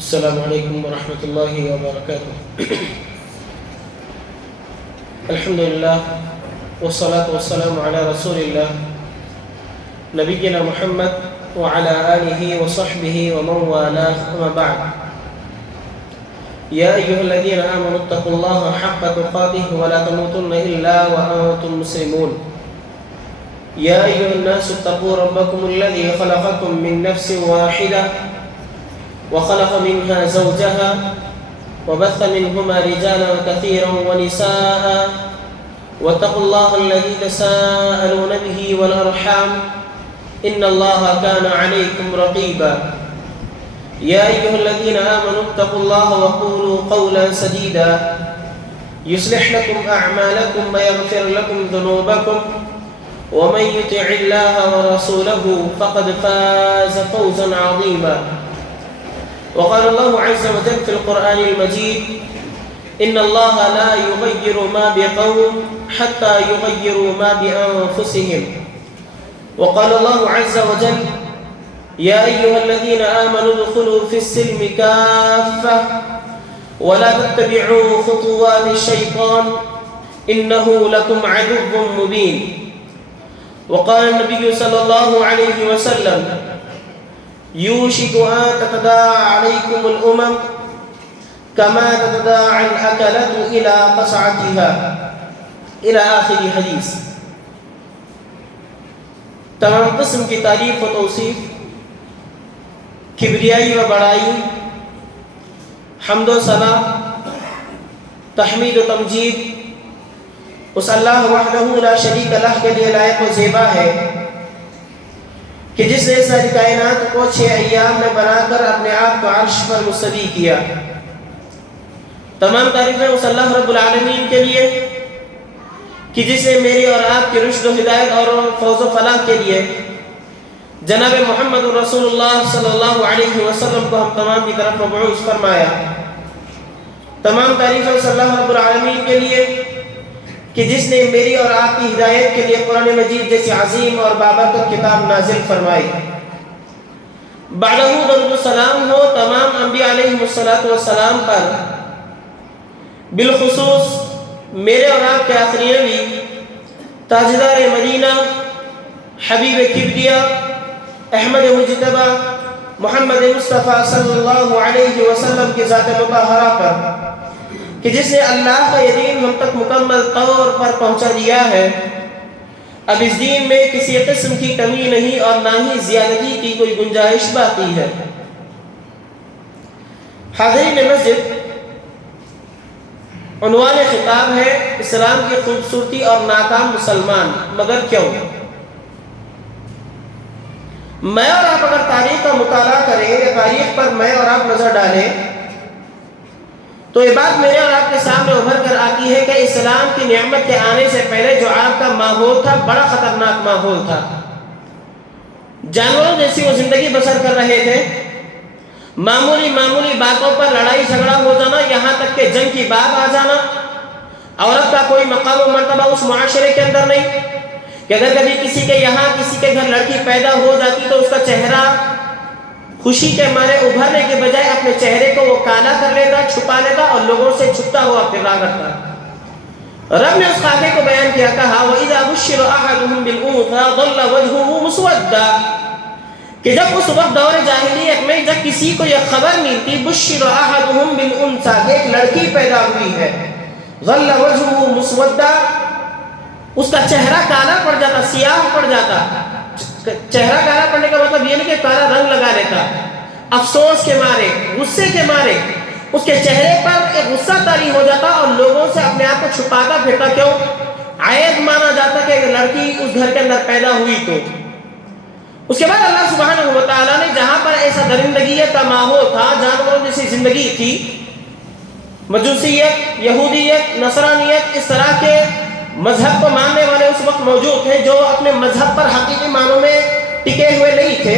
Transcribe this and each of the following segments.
السلام علیکم ورحمۃ اللہ وبرکاتہ۔ الحمد للہ والصلاة والسلام علی رسول اللہ نبینا محمد وعلى آلہ وصحبہ ومن والاه اما بعد۔ یا ایہا الذین آمنوا اتقوا اللہ حق تقاته ولا تموتن الا وانتم مسلمون۔ یا ایہا الناس اتقوا ربکم الذی خلقکم من نفس واحدہ وخلق منها زوجها وبث منهما رجالا كثيرا ونساء واتقوا الله الذي تساءلون به والأرحام إن الله كان عليكم رقيبا۔ يا أيها الذين آمنوا اتقوا الله وقولوا قولا سديدا يصلح لكم أعمالكم ويغفر لكم ذنوبكم ومن يطع الله ورسوله فقد فاز فوزا عظيما۔ وقال الله عز وجل في القرآن المجيد إن الله لا يغير ما بقوم حتى يغيروا ما بأنفسهم۔ وقال الله عز وجل يا أيها الذين آمنوا ادخلوا في السلم كافة ولا تتبعوا خطوات الشيطان إنه لكم عدو مبين۔ وقال النبي صلى الله عليه وسلم يوشك أن تتداعى عليكم الأمم كما تتداعى الأكلة إلى قصعتها إلى آخر حدیث۔ تمام قسم کی تعریف و توصیف، کبریائی و بڑائی، حمد و ثنا، تحمید و تمجید اس اللہ وحدہ لا شریک لہ کے لیے لائق و زیبا ہے کہ جس نے ساری کائنات کو 6 ایام میں بنا کر اپنے آپ کو عرش پر مستوی کیا۔ تمام تعریفیں اس اللہ رب العالمین کے لیے کہ جس نے میری اور آپ کی رشد و ہدایت اور فوز و فلاح کے لیے جناب محمد رسول اللہ صلی اللہ علیہ وسلم کو ہم تمام کی طرف مبعوث فرمایا۔ تمام تعریفیں اس اللہ رب العالمین کے لیے کہ جس نے میری اور آپ کی ہدایت کے لیے قرآن مجید جیسی عظیم اور بابرکت کتاب نازل فرمائی۔ بعدہ درود و سلام ہو تمام انبیاء علیہ السلام پر، بالخصوص میرے اور آپ کے آخری نبی تاجدار مدینہ، حبیب کبریا، احمد مجتبی، محمد مصطفیٰ صلی اللہ علیہ وسلم کی ذات مطہرہ پر کہ جس نے اللہ کا یہ دین ہم تک مکمل طور پر پہنچا دیا ہے۔ اب اس دین میں کسی قسم کی کمی نہیں اور نہ ہی زیادتی کی کوئی گنجائش باقی ہے۔ حاضرین مسجد، عنوان خطاب ہے اسلام کی خوبصورتی اور ناکام مسلمان، مگر کیوں؟ میں اور آپ اگر تاریخ کا مطالعہ کریں یا تاریخ پر میں اور آپ نظر ڈالیں تو یہ بات میرے اور آپ کے سامنے ابھر کر آتی ہے کہ اسلام کی نعمت کے آنے سے پہلے جو آپ کا ماحول تھا بڑا خطرناک ماحول تھا۔ جانوروں جیسی وہ زندگی بسر کر رہے تھے، معمولی باتوں پر لڑائی جھگڑا ہو جانا، یہاں تک کہ جنگ کی بات آ جانا۔ عورت کا کوئی مقام و مرتبہ اس معاشرے کے اندر نہیں کہ اگر کبھی کسی کے یہاں کسی کے گھر لڑکی پیدا ہو جاتی تو اس کا چہرہ خوشی کے مارے ابھرنے کے بجائے اپنے چہرے کو وہ کالا کر لیتا، چھپا لیتا اور لوگوں سے چھپتا ہوا پھر رہا کرتا۔ رب نے اس خاکے کو بیان کیا، کہا وَإِذَا بُشِّرَ أَحَدُهُمْ بِالْأُنثَىٰ ظَلَّ وَجْهُهُ مُسْوَدًّا، کہ جب اس وقت دور جاہلیت میں جب کسی کو یہ خبر ملتی بُشِّرَ أَحَدُهُمْ بِالْأُنثَىٰ کہ ایک لڑکی پیدا ہوئی ہے، ظَلَّ وَجْهُهُ مُسْوَدًّا، اس کا چہرہ کالا پڑ جاتا، سیاہ پڑ جاتا۔ چہرہ کالا پڑنے کا مطلب یہ نہیں کہ کالا رنگ لگا لیتا، افسوس کے مارے، غصے کے مارے اس کے چہرے پر ایک غصہ طاری ہو جاتا اور لوگوں سے اپنے آپ کو چھپاتا پھرتا۔ کیوں؟ عیب مانا جاتا کہ ایک لڑکی اس گھر کے اندر پیدا ہوئی تو۔ اس کے بعد اللہ سبحانہ و تعالیٰ نے جہاں پر ایسا درندگیت کا ماحول تھا، جانوروں جیسی زندگی تھی، مجوسیت، یہودیت، نصرانیت، اس طرح کے مذہب کو ماننے والے اس وقت موجود تھے جو اپنے مذہب پر حقیقی معنوں میں ٹکے ہوئے نہیں تھے۔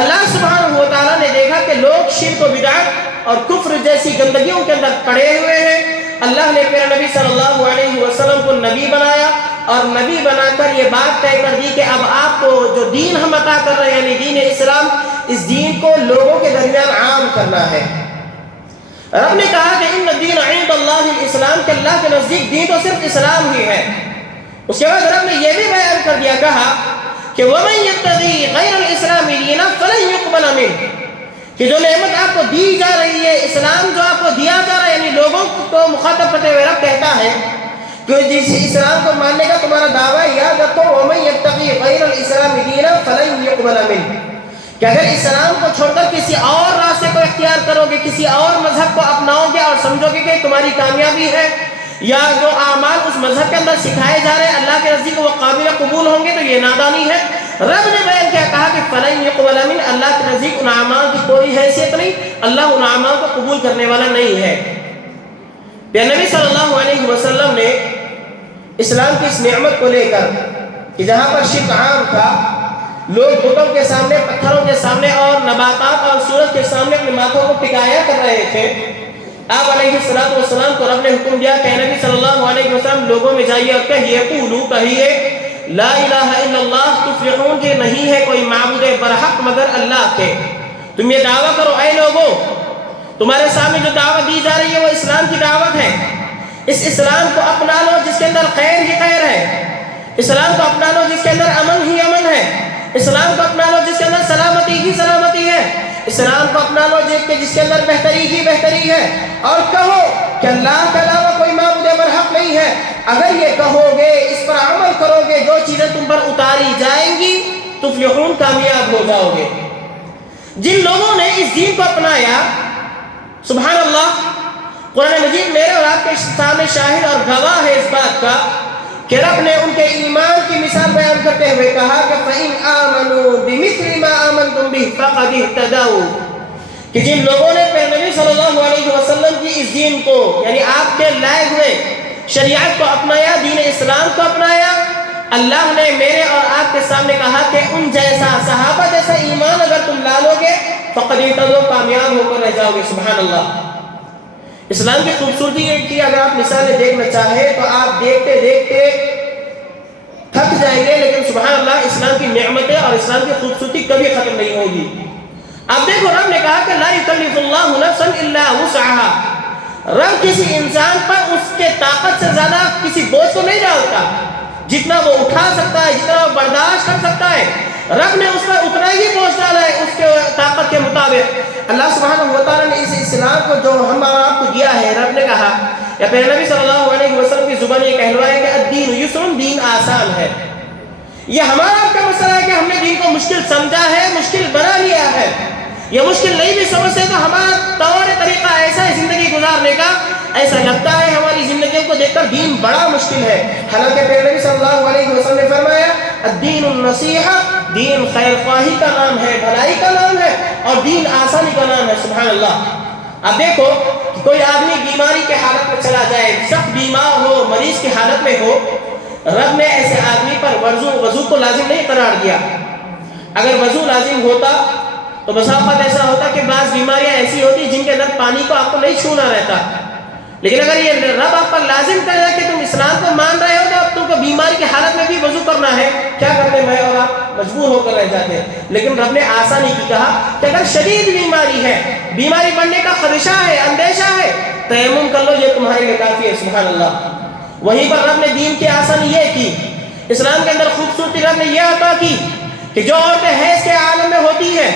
اللہ سبحانہ و تعالیٰ نے دیکھا کہ لوگ شرک و بدعت اور کفر جیسی گندگیوں کے اندر پڑے ہوئے ہیں۔ اللہ نے پیارے نبی صلی اللہ علیہ وسلم کو نبی بنایا اور نبی بنا کر یہ بات طے کر دی کہ اب آپ کو جو دین ہم عطا کر رہے ہیں یعنی دین اسلام، اس دین کو لوگوں کے درمیان عام کرنا ہے۔ رب نے کہا کہ ان الدین عند اللہ الاسلام، کہ اللہ کے نزدیک دین تو صرف اسلام ہی ہے۔ اس کے بعد رب نے یہ بھی بیان کر دیا، کہا کہ وَمَن يَبْتَغِي غَيْرَ الْإِسْلَامِ دِينًا فَلَن يُقْبَلَ مِنْهُ، کہ جو نعمت آپ کو دی جا رہی ہے، اسلام جو آپ کو دیا جا رہا ہے، یعنی لوگوں کو مخاطب کرتے ہوئے رب کہتا ہے کہ جس اسلام کو ماننے کا تمہارا دعویٰ ہے، یاد رکھو وَمَن يَبْتَغِي غَيْرَ الْإِسْلَامِ دِينًا فَلَن يُقْبَلَ مِنْهُ، کہ اگر اسلام کو چھوڑ کر کسی اور راستے کو اختیار کرو گے، کسی اور مذہب کو اپناؤ گے اور سمجھو گے کہ تمہاری کامیابی ہے، یا جو اعمال اس مذہب کے اندر سکھائے جا رہے ہیں اللہ کے نزدیک وہ قابل قبول ہوں گے، تو یہ نادانی ہے۔ رب نے بیان کیا، کہا کہ فَلَن يُقْبَلَ مِنْهُ، اللہ کے نزدیک ان اعمال کی کوئی حیثیت نہیں، اللہ ان اعمال کو قبول کرنے والا نہیں ہے۔ پیارے نبی صلی اللہ علیہ وسلم نے اسلام کی اس نعمت کو لے کر کہ جہاں پر شرک عام تھا، لوگ بتوں کے سامنے، پتھروں کے سامنے اور نباتات اور سورج کے سامنے اپنے ماتھوں کو ٹکایا کر رہے تھے، آپ علیہ السلام کو رب نے حکم دیا کہ نبی صلی اللہ علیہ وسلم لوگوں میں جائیے اور کہیے لا الہ الا اللہ تفلحون، کہ نہیں ہے کوئی معبود برحق مگر اللہ کے۔ تم یہ دعویٰ کرو اے لوگوں، تمہارے سامنے جو دعوت دی جا رہی ہے وہ اسلام کی دعوت ہے، اس اسلام کو اپنا لو جس کے اندر خیر ہی خیر ہے، اسلام کو اپنا لو جس کے اندر امن ہی امن ہے، اسلام کو اپنا لو جس کے اندر سلامتی ہی سلامتی ہے، اسلام کو اپنا لو جس کے اندر بہتری ہی بہتری ہے، اور کہو کہ اللہ کے علاوہ کوئی معبود برحق نہیں ہے۔ اگر یہ کہو گے، اس پر عمل کرو گے، جو چیزیں تم پر اتاری جائیں گی، تفلحون، کامیاب ہو جاؤ گے۔ جن لوگوں نے اس دین کو اپنایا، سبحان اللہ، قرآن مجید میرے اور آپ کے سامنے شاہد اور گواہ ہے اس بات کا کہ رب نے ان کے ایمان کی مثال بیان کرتے ہوئے کہا کہ فَإِنْ آمَنُوا بِمِثْلِ مَا آمَنْتُمْ بِهِ فَقَدِ اهْتَدَوْا، کہ جن لوگوں نے پیغمبر نبی صلی اللہ علیہ وسلم کی اس دین کو، یعنی آپ کے لائے ہوئے شریعت کو اپنایا، دین اسلام کو اپنایا، اللہ نے میرے اور آپ کے سامنے کہا کہ ان جیسا، صحابہ جیسا ایمان اگر تم لا لو گے فَقَدِ اهْتَدَوْا، کامیاب ہو کر رہ جاؤ گے۔ سبحان اللہ۔ اسلام کی خوبصورتی کی اگر آپ مثالیں دیکھنا چاہیں تو آپ دیکھتے دیکھتے تھک جائیں گے، لیکن سبحان اللہ اسلام کی نعمتیں اور اسلام کی خوبصورتی کبھی ختم نہیں ہوگی۔ اب دیکھو، رب نے کہا کہ لا یکلف اللہ نفسا الا وسعها، رب کسی انسان پر اس کے طاقت سے زیادہ کسی بوجھ کو نہیں ڈالتا، جتنا وہ اٹھا سکتا ہے، جتنا وہ برداشت کر سکتا ہے، رب نے اس پر اتنا ہی بوجھ ڈالا ہے اس کے طاقت کے مطابق۔ اللہ سبحانہ وتعالیٰ نے اس اسلام کو جو ہم آپ کو دیا ہے، رب نے کہا یا پھر نبی صلی اللہ علیہ وسلم کی زبان یہ کہلوایا کہ الدین یسر، دین آسان ہے۔ یہ ہمارا آپ کا مسئلہ ہے کہ ہم نے دین کو مشکل سمجھا ہے، مشکل بنا لیا ہے، یہ مشکل نہیں بھی سمجھتے تو ہمارا طور طریقہ ایسا ہے زندگی گزارنے کا، ایسا لگتا ہے ہماری زندگیوں کو دیکھ کر دین بڑا مشکل ہے، حالانکہ نبی صلی اللہ علیہ وسلم نے فرمایا الدین النصیحہ، دین خیر خواہی کا نام ہے، بھلائی کا نام ہے، اور دین آسانی کا نام ہے۔ سبحان اللہ۔ اب دیکھو کہ کوئی آدمی بیماری کے حالت میں چلا جائے، سخت بیمار ہو، مریض کی حالت میں ہو، رب نے ایسے آدمی پر وضو کو لازم نہیں قرار دیا۔ اگر وضو لازم ہوتا تو بسا اوقات ایسا ہوتا کہ بعض بیماریاں ایسی ہوتی جن کے اندر پانی کو آپ کو نہیں چھونا رہتا، لیکن اگر یہ رب آپ پر لازم کر رہا ہے کہ تم اسلام کو مان رہے ہو تو اب تم کو بیماری کی حالت میں بھی وضو کرنا ہے، کیا کرتے میں اور آپ مجبور ہو کر رہ جاتے ہیں۔ لیکن رب نے آسانی کی کہا کہ اگر شدید بیماری ہے، بیماری بڑھنے کا خدشہ ہے، اندیشہ ہے، تیمم کر لو، یہ تمہارے لیے کافی ہے۔ سبحان اللہ۔ وہیں پر رب نے دین کی آسانی یہ کی، اسلام کے اندر خوبصورتی رب نے یہ عطا کی کہ جو عورتیں حیض کے عالم میں ہوتی ہیں،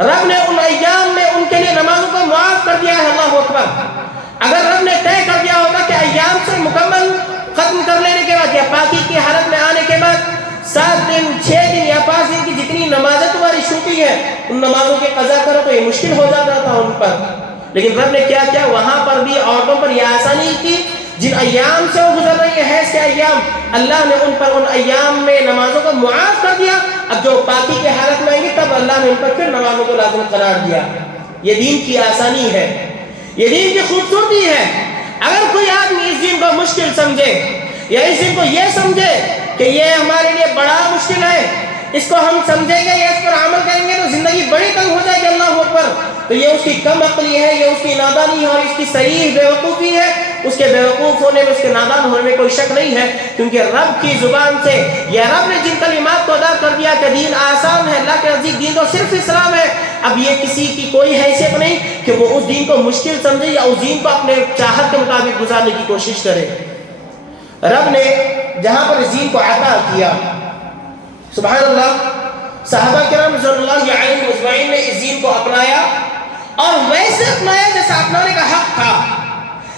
رب نے ان ایام میں ان کے لیے نمازوں کو معاف کر دیا ہے۔ اللہ اکبر۔ اگر رب نے طے کر دیا ہوتا کہ ایام سے مکمل ختم کر لینے کے بعد یا پاکی کی حالت میں آنے کے بعد 7 دن 6 دن یا 5 دن کی جتنی نمازیں تمہاری چھوٹی ہیں ان نمازوں کی قضا کرو تو یہ مشکل ہو جاتا تھا ان پر، لیکن رب نے کیا کیا، وہاں پر بھی عورتوں پر یہ آسانی کی، جن ایام سے وہ گزر رہی ہے حیض کے ایام، اللہ نے ان پر ان ایام میں نمازوں کو معاف کر دیا۔ اب جو پاکی کی حالت میں آئیں گے تب اللہ نے ان پر پھر نمازوں کو لازم قرار دیا۔ یہ دین کی آسانی ہے، یہ دین کی خوبصورتی ہے۔ اگر کوئی آدمی اس دین کو مشکل سمجھے یا اس دین کو یہ سمجھے کہ یہ ہمارے لیے بڑا مشکل ہے، اس کو ہم سمجھیں گے یا اس پر عمل کریں گے تو زندگی بڑی تنگ ہو جائے گی، اللہ اکبر، تو یہ اس کی کم عقلی ہے، یہ اس کی نادانی ہے اور اس کی صحیح بیوقوفی ہے۔ اس کے بیوقوف ہونے میں، اس کے نادان ہونے میں کوئی شک نہیں ہے، کیونکہ رب کی زبان سے یا رب نے جن کلمات کو ادا کر دیا کہ دین آسان ہے، اللہ کے نزدیک دین تو صرف اسلام ہے، اب یہ کسی کی کوئی حیثیت نہیں کہ وہ اس دین کو مشکل سمجھے یا اس دین کو اپنے چاہت کے مطابق گزارنے کی کوشش کرے۔ رب نے جہاں پر اس دین کو عطا کیا، سبحان اللہ، صحابہ کرام رضوان اللہ علیہم اجمعین نے اس دین کو اپنایا، اور ویسے اپنایا جیسا اپنانے کا حق تھا،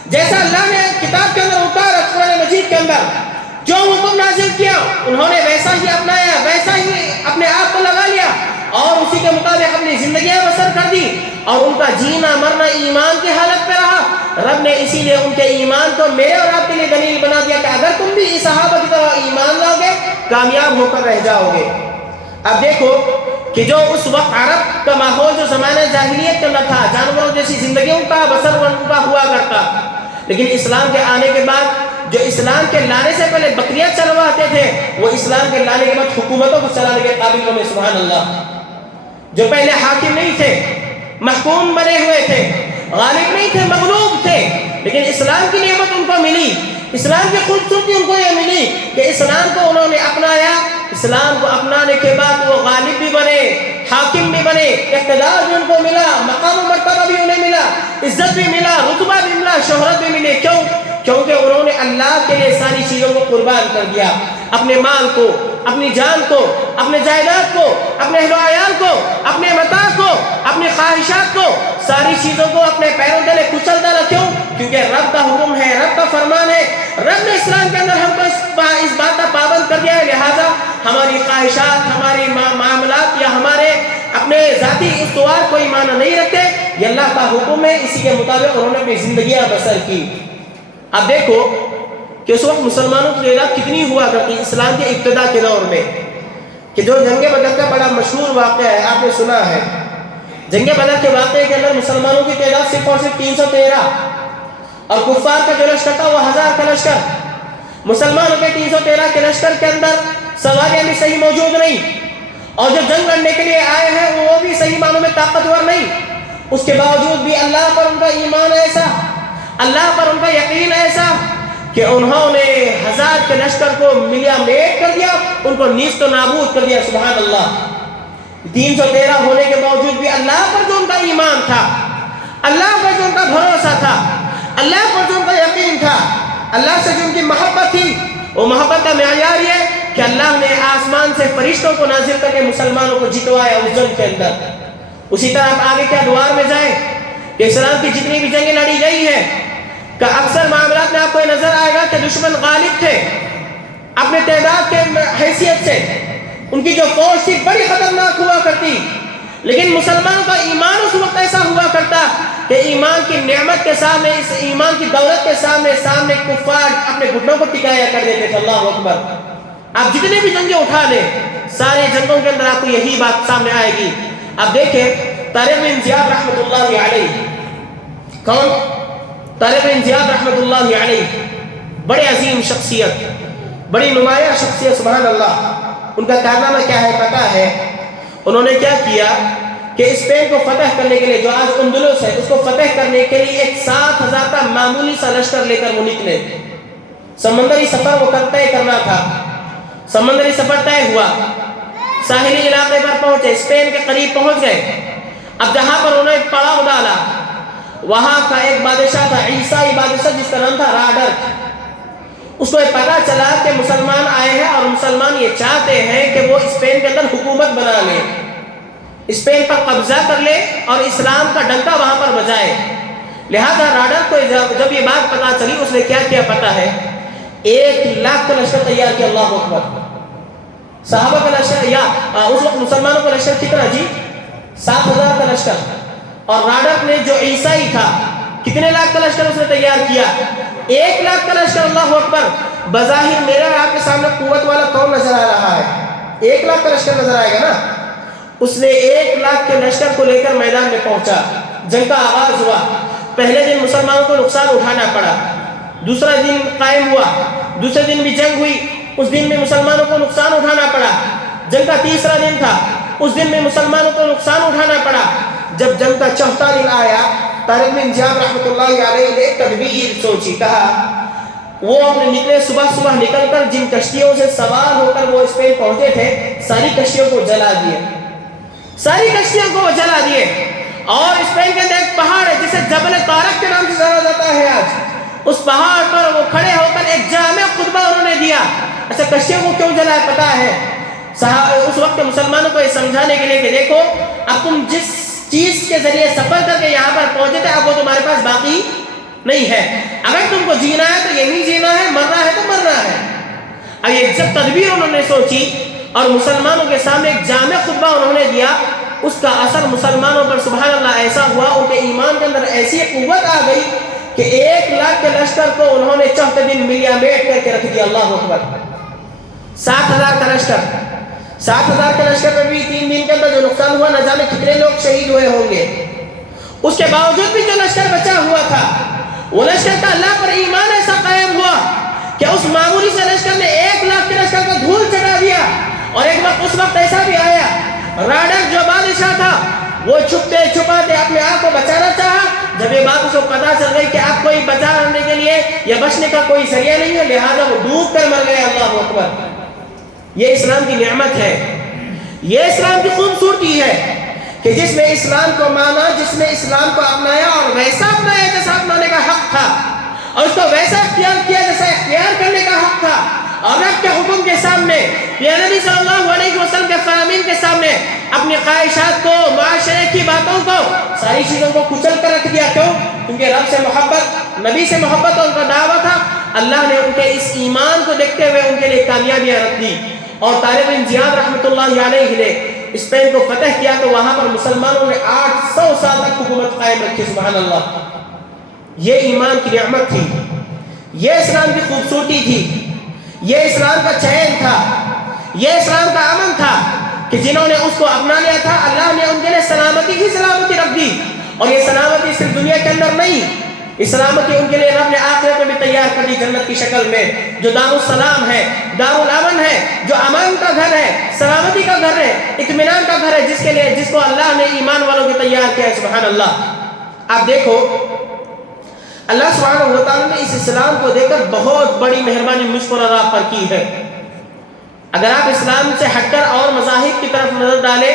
جیسا اللہ نے کتاب کے اندر اتارا، قرآن مجید کے اندر جو حکم نازل کیا انہوں نے ویسا ہی اپنایا، ویسا ہی اپنے آپ کو لگا لیا اور اسی کے مطابق اپنی زندگیاں بسر کر دی، اور ان کا جینا مرنا ایمان کی حالت پہ رہا۔ رب نے اسی لیے ان کے ایمان کو میرے اور آپ کے لیے دلیل بنا دیا کہ اگر تم بھی اس صحابہ کی طرح ایمان لاؤ گے کامیاب ہو کر رہ جاؤ گے۔ اب دیکھو کہ جو اس وقت عرب کا ماحول جو زمانہ جاہلیت کے اندر تھا، جانوروں جیسی زندگیوں کا بسر ان کا ہوا کرتا، لیکن اسلام کے آنے کے بعد جو اسلام کے لانے سے پہلے بکریاں چلواتے تھے وہ اسلام کے لانے کے بعد حکومتوں کو چلانے کے قابل بنے، سبحان اللہ۔ جو پہلے حاکم نہیں تھے، محکوم بنے ہوئے تھے، غالب نہیں تھے، مغلوب تھے، لیکن اسلام کی نعمت ان کو ملی، اسلام کی خوبصورتی ان کو یہ ملی کہ اسلام کو انہوں نے اپنایا۔ اسلام کو اپنانے کے بعد وہ غالب بھی بنے، حاکم بھی بنے، اقتدار بھی ان کو ملا، مقام و مرتبہ بھی انہیں ملا، عزت بھی ملا، رتبہ بھی ملا، شہرت بھی ملی۔ کیوں؟ کیونکہ انہوں نے اللہ کے لیے ساری چیزوں کو قربان کر دیا، اپنے مال کو، اپنی جان کو، اپنے جائیداد کو، اپنے اہل و عیال کو، اپنے متاع کو، اپنی خواہشات کو، ساری چیزوں کو اپنے پیروں تلے کچل ڈالا۔ کیوں؟ کیونکہ رب کا حکم ہے، رب کا فرمان ہے، رب نے اسلام کے اندر ہم کو اس بات کا پابند کر دیا ہے، لہذا ہماری خواہشات، ہماری معاملات یا ہمارے اپنے ذاتی استوار کوئی معنی نہیں رکھتے، یہ اللہ کا حکم ہے، اسی کے مطابق انہوں نے اپنی زندگیاں بسر کی۔ اب دیکھو کہ اس وقت مسلمانوں کی تعداد کتنی ہوا کرتی اسلام کے ابتدا کے دور میں، کہ جو جنگ بدر کا بڑا مشہور واقعہ ہے، آپ نے سنا ہے۔ جنگ بدر کے واقعے کے اندر مسلمانوں کی تعداد صرف اور صرف 313، اور کفار کا جو لشکر تھا وہ 1000 کا لشکر۔ مسلمانوں کے 313 کے لشکر کے اندر سواریاں بھی صحیح موجود نہیں، اور جو جنگ لڑنے کے لیے آئے ہیں وہ بھی صحیح معنوں میں طاقتور نہیں۔ اس کے باوجود بھی اللہ پر ان کا ایمان ایسا، اللہ پر ان کا یقین ایسا کہ انہوں نے 1000 کے لشکر کو ملیا میٹ کر دیا، ان کو نیست و نابود کر دیا، سبحان اللہ۔ 313 ہونے کے باوجود بھی اللہ پر جو ان کا ایمان تھا، اللہ پر جو ان کا بھروسہ تھا، اللہ پر جو ان کا یقین تھا، اللہ سے جو ان کی محبت تھی، وہ محبت کا معیار یہ کہ اللہ نے آسمان سے فرشتوں کو نازل کر کے مسلمانوں کو جتوایا اس جنگ کے اندر۔ اسی طرح آپ آگے کے ادوار میں جائیں کہ اسلام کی جتنی بھی جنگیں لڑی گئی ہیں کہ اکثر معاملات میں آپ کو یہ نظر آئے گا کہ دشمن غالب تھے اپنے تعداد کے حیثیت سے، ان کی جو فوج تھی بڑی خطرناک ہوا کرتی، لیکن مسلمانوں کا ایمان اس وقت ایسا ہوا کرتا کہ ایمان کی نعمت کے سامنے، اس ایمان کی دولت کے سامنے کفار اپنے گھٹنوں کو ٹکایا کر دیتے تھے۔ اللہ اکبر۔ آپ جتنے بھی جنگیں اٹھا لیں، سارے جنگوں کے اندر آپ کو یہی بات سامنے آئے گی۔ اب دیکھیں طارق بن زیاد رحمۃ اللہ علیہ، کون؟ طارق بن زیاد رحمۃ اللہ علیہ، بڑے عظیم شخصیت، بڑی نمایاں شخصیت، سبحان اللہ۔ ان کا کارنامہ کیا ہے پتہ ہے؟ انہوں نے کیا کیا کہ اسپین کو فتح کرنے کے لیے، جو آج اندلس ہے، اس کو فتح کرنے کے لیے ایک 7000 کا معمولی سا لشکر لے کر وہ نکلے۔ سمندری سفر وہ طے کرنا تھا، سمندری سفر طے ہوا، ساحلی علاقے پر پہنچے، اسپین کے قریب پہنچ گئے۔ اب جہاں پر انہوں نے پڑاؤ ڈالا، وہاں کا ایک بادشاہ تھا، عیسائی بادشاہ، جس کا نام تھا راڈر۔ اس کو یہ پتا چلا کہ مسلمان آئے ہیں اور مسلمان یہ چاہتے ہیں کہ وہ اسپین کے اندر حکومت بنا لیں، اسپین پر قبضہ کر لے اور اسلام کا ڈنکا وہاں پر بجائے۔ لہذا راڈر کو جب یہ بات پتا چلی، اس نے کیا کیا پتا ہے؟ 1,00,000 کا لشکر تیار کیا۔ اللہ اکبر۔ صحابہ کا لشکر یا اس وقت مسلمانوں کا لشکر کتنا جی؟ 7,000 کا لشکر، اور راڈر نے جو عیسائی تھا کتنے لاکھ کا لشکر اس نے تیار کیا؟ 1,00,000 کا لشکر۔ اللہ اکبر۔ بظاہر میرا آپ کے سامنے قوت والا کون نظر آ رہا ہے؟ 1,00,000 کا لشکر نظر آئے گا نا۔ اس نے 1,00,000 کے لشکر کو لے کر میدان میں پہنچا، جنگ کا آغاز ہوا۔ پہلے دن مسلمانوں کو نقصان اٹھانا پڑا، دوسرا دن قائم ہوا، دوسرے دن بھی جنگ ہوئی، اس دن میں مسلمانوں کو نقصان اٹھانا پڑا۔ جنگ کا تیسرا دن تھا، اس دن میں مسلمانوں کو نقصان اٹھانا پڑا۔ جب جنگ کا چوتھا دن آیا، طارق بن زیاد رحمۃ اللہ علیہ نے ایک تدبیر سوچی، کہا وہ اپنے نکلے، صبح نکل کر جن کشتیوں سے سوار ہو کر وہ اسپین پہنچے تھے، ساری کشتیوں کو جلا دیے۔ ساری کشتیوں کو وہ جلا دیے. اور اسپین کے اندر ایک پہاڑ ہے جسے جبل طارق کے نام سے جانا جاتا ہے آج. اس پہاڑ پر وہ کھڑے ہو کر ایک جامع خطبہ انہوں نے دیا. اچھا کشتیوں کو کیوں جلایا پتا ہے؟ اس وقت مسلمانوں کو یہ سمجھانے کے لیے کہ دیکھو اب تم جس چیز کے ذریعے سفر کر کے یہاں پر پہنچے تھے اب وہ تمہارے پاس باقی نہیں ہے. اگر تم کو جینا ہے تو یہی جینا ہے, مرنا ہے تو مرنا ہے. اب یہ جب تدبیر انہوں نے سوچی اور مسلمانوں کے سامنے ایک جامع خطبہ انہوں نے دیا, اس کا اثر مسلمانوں پر سبحان اللہ ایسا ہوا, ان کے ایمان کے اندر ایسی قوت آ گئی کہ 1,00,000 کے لشکر کو انہوں نے چوتھے دن ملیا میٹ کر کے رکھ دیا. اللہ اکبر. 7,000 کا لشکر, 7,000 کے لشکر میں بھی 3 دن کے اندر جو نقصان ہوا نہ جانے کتنے لوگ شہید ہوئے ہوں گے. اس کے باوجود بھی جو لشکر بچا ہوا تھا وہ لشکر کا اللہ پر ایمان ایسا قائم ہوا کہ اس معمولی سے لشکر نے 1,00,000 کے لشکر کو دھول چڑھا دیا. اور ایک وقت اس وقت ایسا بھی آیا, راڈر جو بادشاہ تھا وہ چھپتے چھپاتے اپنے آپ کو بچانا چاہا. جب یہ بات اس کو پتا چل گئی کہ آپ کوئی بچانے کے لیے یا بچنے کا کوئی ذریعہ نہیں ہے, لہذا وہ ڈوب کر مر گئے. اللہ اکبر. یہ اسلام کی نعمت ہے, یہ اسلام کی خوبصورتی ہے کہ جس میں اسلام کو مانا, جس میں اسلام کو اپنایا اور ویسا اپنایا جیسا اپنانے کا حق تھا, اور اس کو ویسا اختیار کیا جیسا اختیار کرنے کا حق تھا. اور رب کے حکم کے سامنے, پیارے نبی صلی اللہ علیہ وسلم کے فرامین کے سامنے اپنی خواہشات کو, معاشرے کی باتوں کو, ساری چیزوں کو کچل کر رکھ دیا. کیوں؟ کیونکہ رب سے محبت, نبی سے محبت اور ان کا دعویٰ تھا. اللہ نے ان کے اس ایمان کو دیکھتے ہوئے ان کے لیے کامیابیاں رکھ دی. اور طالب علم زیاد رحمۃ اللہ علیہ نے اسپین کو فتح کیا تو وہاں پر مسلمانوں نے 800 سال تک حکومت قائم رکھی. سبحان اللہ. یہ ایمان کی نعمت تھی, یہ اسلام کی خوبصورتی تھی, یہ اسلام کا چین تھا, یہ اسلام کا امن تھا کہ جنہوں نے اس کو اپنا لیا تھا اللہ نے ان کے لیے سلامتی ہی سلامتی رکھ دی. اور یہ سلامتی صرف دنیا کے اندر نہیں, اس سلامتی ان کے لیے رب نے آخرت میں بھی تیار کر دی جنت کی شکل میں, جو دار السلام ہے, دار الامن ہے, جو امن کا گھر ہے, سلامتی کا گھر ہے, اطمینان کا گھر ہے, جس کے لیے جس کو اللہ نے ایمان والوں کے تیار کیا ہے. سبحان اللہ. آپ دیکھو اللہ سبحانہ و تعالیٰ نے اس اسلام کو دے کر بہت بڑی مہربانی مجھ پر اور آپ پر کی ہے. اگر آپ اسلام سے ہٹ کر اور مذاہب کی طرف نظر ڈالیں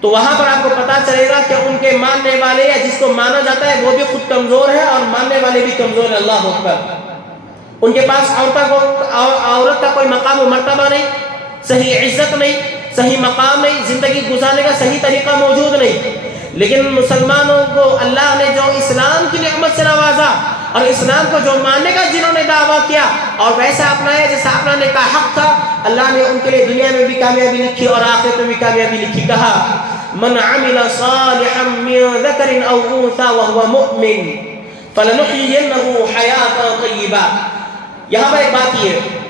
تو وہاں پر آپ کو پتا چلے گا کہ ان کے ماننے والے یا جس کو مانا جاتا ہے وہ بھی خود کمزور ہے اور ماننے والے بھی کمزور ہیں. اللہ اکبر. ان کے پاس عورت کا کوئی مقام و مرتبہ نہیں, صحیح عزت نہیں, صحیح مقام نہیں, زندگی گزارنے کا صحیح طریقہ موجود نہیں. لیکن مسلمانوں کو اللہ نے جو اسلام کی نعمت سے نوازا اور اسلام کو جو ماننے کا جنہوں نے دعویٰ کیا اور ویسا اپنایا جیسا اپنانے کا حق تھا, اللہ نے ان کے لیے دنیا میں بھی کامیابی لکھی اور آخرت میں بھی کامیابی لکھی. کہا من عمل صالحا من ذکر او انثى وهو مؤمن فلنحيينه حیاتا طیبا. یہاں پر ایک بات یہ ہے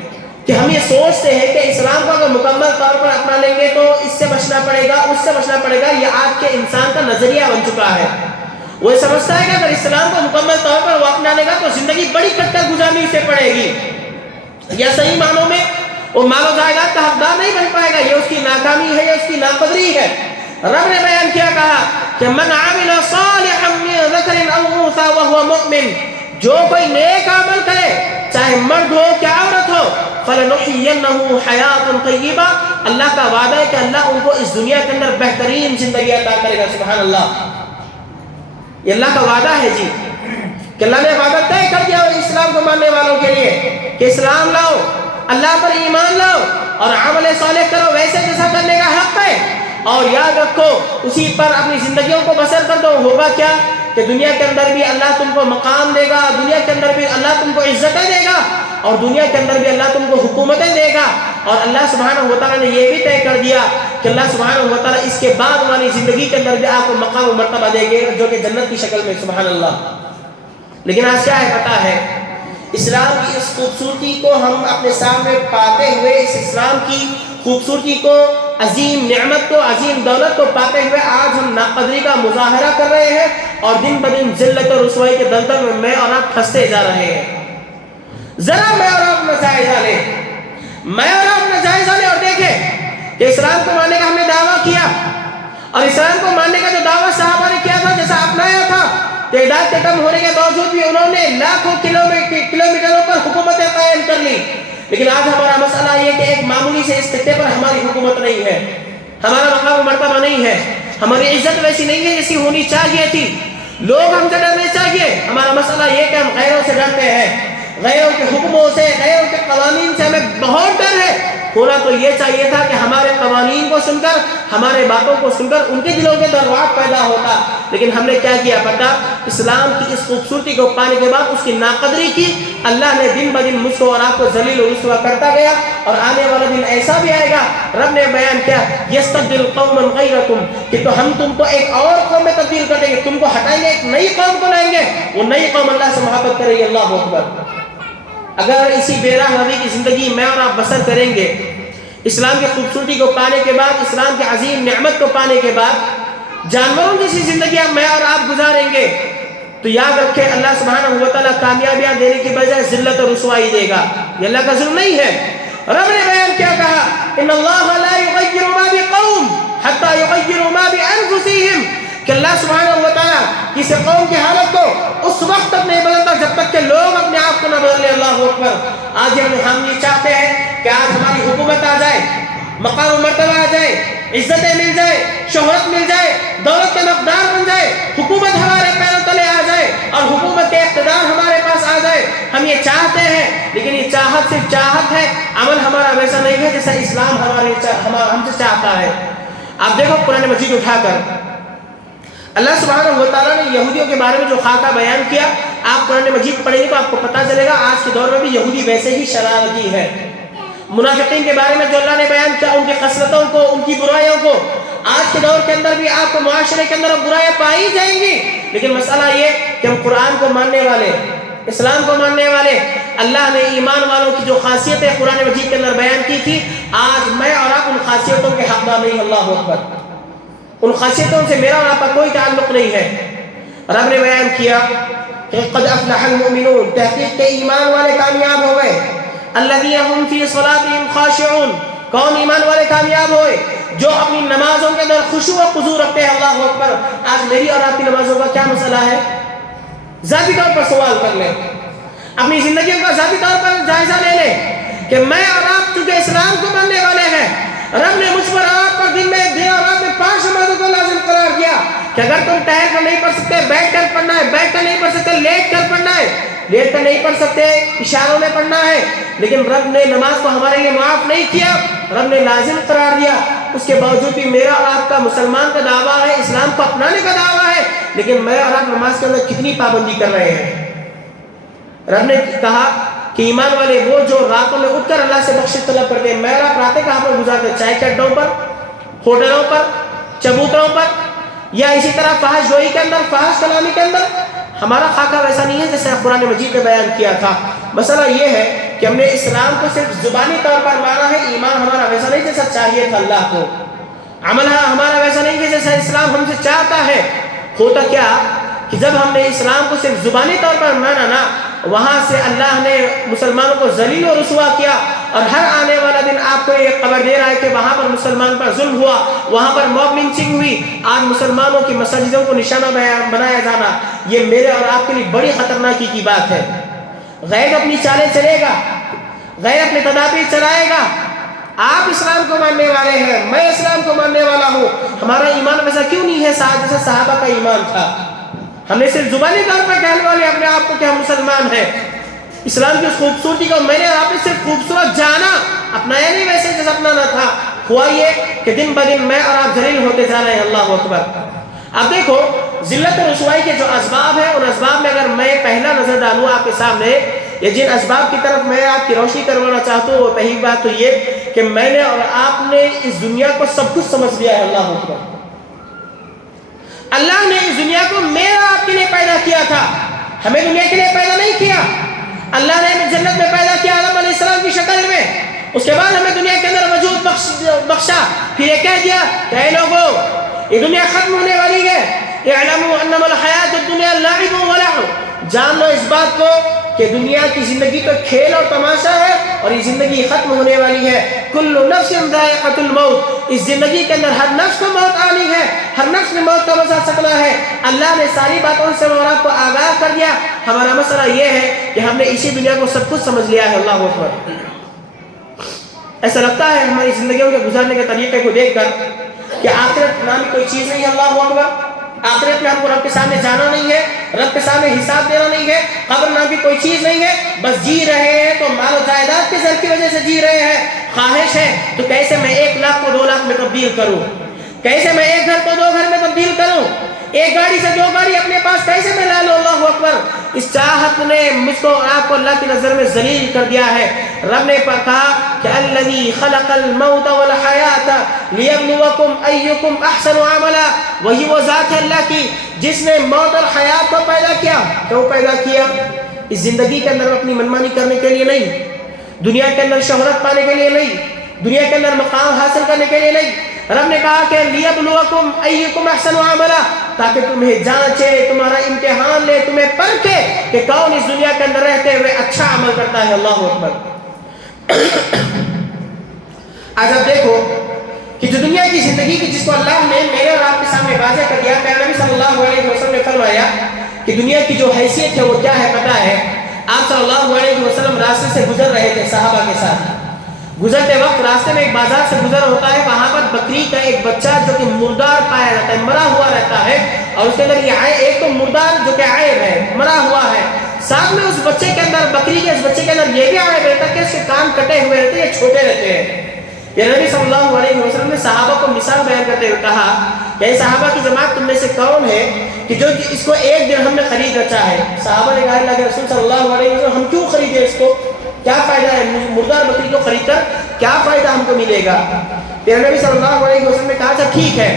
کہ ہم یہ سوچتے ہیں کہ اسلام کو اگر مکمل طور پر اپنا لیں گے تو اس سے بچنا پڑے گا, اس سے بچنا پڑے گا. یہ آج کے انسان کا نظریہ بن چکا ہے. وہ سمجھتا ہے کہ اگر اسلام کو مکمل طور پر وہ اپنا لے گا تو زندگی بڑی کٹ کر گزارنی اسے پڑے گی, یا صحیح معنوں میں وہ مال و جائیداد کا حقدار نہیں بن پائے گا. یہ اس کی ناکامی ہے, یہ اس کی ناقدری ہے. رب نے بیان کیا, کہا کہ من عمل صالحا من ذکر او انثى وهو مؤمن, جو کوئی نیک عمل کرے چاہے مرد ہو کیا عورت ہو, فلنحيينه حیاتا طیبا, اللہ کا وعدہ ہے کہ اللہ ان کو اس دنیا کے اندر بہترین زندگی عطا کرے گا. سبحان اللہ. یہ اللہ کا وعدہ ہے جی, کہ اللہ نے وعدہ طے کر دیا اسلام کو ماننے والوں کے لیے کہ اسلام لاؤ, اللہ پر ایمان لاؤ اور عمل صالح کرو, ویسے جیسا کرنے کا حق ہے. اور یاد رکھو اسی پر اپنی زندگیوں کو بسر کر دو. ہوگا کیا کہ دنیا کے اندر بھی اللہ تم کو مقام دے گا, دنیا کے اندر بھی اللہ تم کو عزتیں دے گا, اور دنیا کے اندر بھی اللہ تم کو حکومتیں دے گا. اور اللہ سبحانہ و تعالیٰ نے یہ بھی طے کر دیا کہ اللہ سبحانہ و تعالیٰ اس کے بعد والی زندگی کے اندر بھی آپ کو مقام و مرتبہ دے گے جو کہ جنت کی شکل میں. سبحان اللہ. لیکن آج کیا ہے پتہ ہے, اسلام کی اس خوبصورتی کو ہم اپنے سامنے پاتے ہوئے, اس اسلام کی خوبصورتی کو, عظیم نعمت کو, عظیم دولت کو پاتے ہوئے آج ہم ناقدری کا مظاہرہ کر رہے ہیں اور دن بدن ذلت اور رسوائی کے دلدل میں اور آپ پھنستے جا رہے ہیں. ذرا میں اور آپ جائزہ لیں, میں اور آپ جائزہ لیں اور دیکھیں کہ اسلام کو ماننے کا ہم نے دعویٰ کیا, اور اسلام کو ماننے کا جو دعویٰ صحابہ نے کیا تھا, جیسا اپنایا تھا, تعداد کے کم ہونے کے باوجود بھی انہوں نے لاکھوں کلومیٹروں پر حکومتیں قائم کر لی. لیکن آج ہمارا مسئلہ یہ کہ ایک معمولی سے اس خطے پر ہماری حکومت نہیں ہے. ہمارا مقام و مرتبہ نہیں ہے، ہماری عزت ویسی نہیں ہے جیسی ہونی چاہیے تھی. لوگ ہم سے ڈرنے چاہیے. ہمارا مسئلہ یہ کہ ہم غیروں سے ڈرتے ہیں، غیروں کے حکموں سے، غیروں کے قوانین سے ہمیں بہت ڈر ہے. ہونا تو یہ چاہیے تھا کہ ہمارے قوانین کو سن کر، ہمارے باتوں کو سن کر ان کے دلوں کے اندر رعب پیدا ہوتا. لیکن ہم نے کیا کیا پتا؟ اسلام کی اس خوبصورتی کو پانے کے بعد اس کی ناقدری کی. اللہ نے دن بدن مجھ کو اور آپ کو ذلیل و رسوا کرتا گیا. اور آنے والا دن ایسا بھی آئے گا، رب نے بیان کیا یستبدل قوما غیرکم، کہ تو ہم تم کو ایک اور قوم میں تبدیل کر دیں گے، تم کو ہٹائیں گے، ایک نئی قوم کو لائیں گے. وہ نئی قوم اللہ سے محبت کرے گی. اللہ اکبر. اگر اسی بے راہ روی کی زندگی میں اور آپ بسر کریں گے، اسلام کی خوبصورتی کو پانے کے بعد، اسلام کی عظیم نعمت کو پانے کے بعد جانوروں جیسی زندگی میں اور آپ گزاریں گے، تو یاد رکھیں اللہ سبحانہ و تعالیٰ کامیابیاں دینے کی بجائے ذلت اور رسوائی دے گا. یہ اللہ کا ظلم نہیں ہے. رب نے بیان کیا کہا ان اللہ لا یغیر ما بقوم حتی یغیروا ما بانفسہم، کہ اللہ سبحانہ و تعالیٰ کسی قوم کی حالت کو اس وقت تک نہیں بدلتا جب تک کہ لوگ اپنے آپ کو نہ بدل لیں. اللہ اکبر. آج ہم یہ چاہتے ہیں کہ آج ہماری حکومت آ جائے، مقام و مرتبہ آ جائے، عزتیں مل جائے، شہرت مل جائے، دولت کے مقدار بن جائے، حکومت ہمارے پیروں تلے آ جائے اور حکومت کے اقتدار ہمارے پاس آ جائے. ہم یہ چاہتے ہیں، لیکن یہ چاہت صرف چاہت ہے، عمل ہمارا ویسا نہیں ہے جیسا اسلام ہم سے چاہتا ہے. آپ دیکھو قرآن مجید اٹھا کر اللہ سبحانہ و تعالیٰ نے یہودیوں کے بارے میں جو خاکہ بیان کیا، آپ قرآن مجید پڑھیں گے تو آپ کو پتہ چلے گا آج کے دور میں بھی یہودی ویسے ہی شرارتی ہے. منافقین کے بارے میں جو اللہ نے بیان کیا، ان کی خصلتوں کو، ان کی برائیوں کو، آج کے دور کے اندر بھی آپ کو معاشرے کے اندر برائیاں پائی جائیں گی. لیکن مسئلہ یہ کہ ہم قرآن کو ماننے والے، اسلام کو ماننے والے، اللہ نے ایمان والوں کی جو خاصیتیں قرآن مجید کے اندر بیان کی تھی، آج میں اور آپ ان خاصیتوں کے حقدار نہیں. اللہ اکبر. ان خاصیتوں سے میرا اور آپ کا کوئی تعلق نہیں ہے. رب نے بیان کیا کہ قد افلح المؤمنون، تحقیق کے ایمان والے کامیاب ہو گئے. الذین هم فی صلاتهم خاشعون، کون ایمان والے کامیاب ہوئے؟ جو اپنی نمازوں کے اندر خشوع و خضوع رکھتے ہیں. اللہ اکبر. آج میری اور آپ کی نمازوں کا کیا مسئلہ ہے؟ ذاتی طور پر سوال کر لیں، اپنی زندگیوں کا ذاتی طور پر جائزہ لے لیں کہ میں اور آپ چونکہ اسلام کو ماننے والے ہیں، رب نے مجھ پر آپ پر دن میں دن اور رات میں 5 نمازوں کو لازم قرار دیا کہ اگر تم ٹہر کر نہیں پڑھ سکتے بیٹھ کر پڑھنا ہے، بیٹھ کر نہیں پڑھ سکتے لیٹ کر پڑھنا ہے، لیٹ کر نہیں پڑھ سکتے اشاروں میں پڑھنا ہے. لیکن رب نے نماز کو ہمارے لیے معاف نہیں کیا، رب نے لازم قرار دیا. اس کے باوجود بھی میرا اور آپ کا مسلمان کا دعویٰ ہے، اسلام کو اپنانے کا دعویٰ ہے، لیکن میں اور آپ نماز کے اندر کتنی پابندی کر رہے ہیں. رب نے کہا کہ ایمان والے وہ جو راتوں میں اٹھ کر اللہ سے بخشش طلب کرتے ہیں. میں اور آپ راتیں کہاں پر گزارتے ہیں؟ چائے کے اڈوں پر، ہوٹلوں پر، چبوتروں پر، یا اسی طرح فحش گوئی کے اندر، فحش کلامی کے اندر. ہمارا خاکہ ویسا نہیں ہے جیسے قرآن مجید نے بیان کیا تھا. مسئلہ یہ ہے کہ ہم نے اسلام کو صرف زبانی طور پر مانا ہے، ایمان ہمارا ویسا نہیں جیسا چاہیے تھا اللہ کو، عمل ہمارا ویسا نہیں ہے جیسا اسلام ہم سے چاہتا ہے. ہوتا کیا کہ جب ہم نے اسلام کو صرف زبانی طور پر مانا نا، وہاں سے اللہ نے مسلمانوں کو ذلیل و رسوا کیا. اور ہر آنے والا دن آپ کو یہ خبر دے رہا ہے کہ وہاں پر مسلمان پر ظلم ہوا، وہاں پر موب لنچنگ ہوئی. آج مسلمانوں کی مساجدوں کو نشانہ بنایا جانا، یہ میرے اور آپ کے لیے بڑی خطرناکی کی بات ہے. غیر اپنی چالیں چلے گا، غیر اپنے تدابیر چلائے گا. آپ اسلام کو ماننے والے ہیں، میں اسلام کو ماننے والا ہوں. ہمارا ایمان ویسا کیوں نہیں ہے جیسا صحابہ کا ایمان تھا؟ ہم نے صرف زبانی طور پر کہنے والے اپنے آپ کو کہ ہم مسلمان ہیں. اسلام کی اس خوبصورتی کو میں نے آپ نے صرف خوبصورت جانا، اپنایا نہیں ویسے جیسا اپنانا تھا. ہوا یہ کہ دن بدن میں اور آپ ذلیل ہوتے جا رہے ہیں. اللہ اکبر. اب دیکھو ذلت اور رسوائی کے جو اسباب ہیں، ان اسباب میں اگر میں پہلا نظر ڈالوں آپ کے سامنے، یہ جن اسباب کی طرف میں آپ کی روشنی کروانا چاہتا ہوں، وہ پہلی بات تو یہ کہ میں نے اور آپ نے اس دنیا کو سب کچھ سمجھ لیا ہے. اللہ اکبر. اللہ نے اس دنیا کو میرا آپ کے لیے پیدا کیا تھا، ہمیں دنیا کے لیے پیدا نہیں کیا. اللہ نے ہمیں جنت میں پیدا کیا آدم علیہ السلام کی شکل میں، اس کے بعد ہمیں دنیا کے اندر وجود بخشا. پھر یہ کہہ دیا کہ اے لوگو یہ دنیا ختم ہونے والی ہے. اعلموا انما الحیات الدنیا لعب و لہو، جان لو اس بات کو کہ دنیا کی زندگی تو کھیل اور تماشا ہے اور یہ زندگی ختم ہونے والی ہے. کل نفس ذائقۃ الموت، اس زندگی کے اندر ہر نفس کو موت آنی ہے، ہر نفس نے موت کا مزہ چکھنا ہے. اللہ نے ساری باتوں سے اور آپ کو آگاہ کر دیا. ہمارا مسئلہ یہ ہے کہ ہم نے اسی دنیا کو سب کچھ سمجھ لیا ہے. اللہ اکبر. ایسا لگتا ہے ہماری زندگیوں کے گزارنے کے طریقے کو دیکھ کر کہ آخرت نام کوئی چیز نہیں ہے؟ اللہ اکبر. آخرت میں ہم کو رب کے سامنے جانا نہیں ہے, رب کے سامنے حساب دینا نہیں ہے, قبر نام کی کوئی چیز نہیں ہے. بس جی رہے ہیں تو مال و جائیداد کے زر کی وجہ سے جی رہے ہیں. خواہش ہے تو کیسے میں 1 لاکھ کو 2 لاکھ میں تبدیل کروں, کیسے میں 1 گھر کو 2 گھر میں تبدیل کروں, 1 گاڑی سے 2 گاڑی اپنے پاس کیسے میں لا لوں. اللہ اکبر. اس چاہت نے مجھ کو آپ کو اللہ کی نظر میں ذلیل کر دیا ہے. رب نے کہا کہ الذی خلق الموت والحیات لیبلوکم ایکم احسن عملا. وہی وہ ذات ہے اللہ کی جس نے موت اور حیات کو پیدا کیا. کیوں پیدا کیا؟ اس زندگی کے اندر اپنی منمانی کرنے کے لیے نہیں, دنیا کے اندر شہرت پانے کے لیے نہیں, دنیا کے اندر مقام حاصل کرنے کے لیے نہیں. رب نے کہا کہ لیبلوکم ایکم احسن عملا, تاکہ تمہیں جانچے, تمہارا امتحان لے, تمہیں پرکھے کہ کون اس دنیا کے اندر رہتے ہوئے اچھا عمل کرتا ہے. اللہ اکبر. آج آپ دیکھو کہ جو دنیا کی زندگی کی جس کو اللہ نے میرے اور آپ کے سامنے واضح کر دیا, کہ نبی صلی اللہ علیہ وسلم نے فرمایا کہ دنیا کی جو حیثیت ہے وہ کیا ہے پتہ ہے؟ آپ صلی اللہ علیہ وسلم راستے سے گزر رہے تھے صحابہ کے ساتھ. گزرتے وقت راستے میں ایک بازار سے گزر ہوتا ہے, وہاں پر بکری کا ایک بچہ جو کہ مردار پایا جاتا ہے, مرا ہوا رہتا ہے, اور اس کے اندر یہ ایک تو مردار جو کہ عیب ہے, مرا ہوا ہے, ساتھ میں اس بچے کے اندر, بکری کے اس بچے کے اندر یہ بھی عیب رہتا ہے کہ اس کے کان کٹے ہوئے رہتے ہیں, یہ چھوٹے رہتے ہیں. یہ نبی صلی اللہ علیہ وسلم نے صحابہ کو مثال بیان کرتے ہوئے کہا کہ صحابہ کی جماعت تم میں سے کون ہے کہ جو اس کو 1 درہم میں خرید رچا ہے؟ صحابہ نے کہا اللہ کے رسول صلی اللہ علیہ وسلم ہم کیوں خریدیں اس کو, کیا فائدہ ہے مردار بکری کو خرید کر, کیا فائدہ ہم کو ملے گا؟ پھر نبی صلی اللہ علیہ وسلم نے کہا اچھا ٹھیک ہے,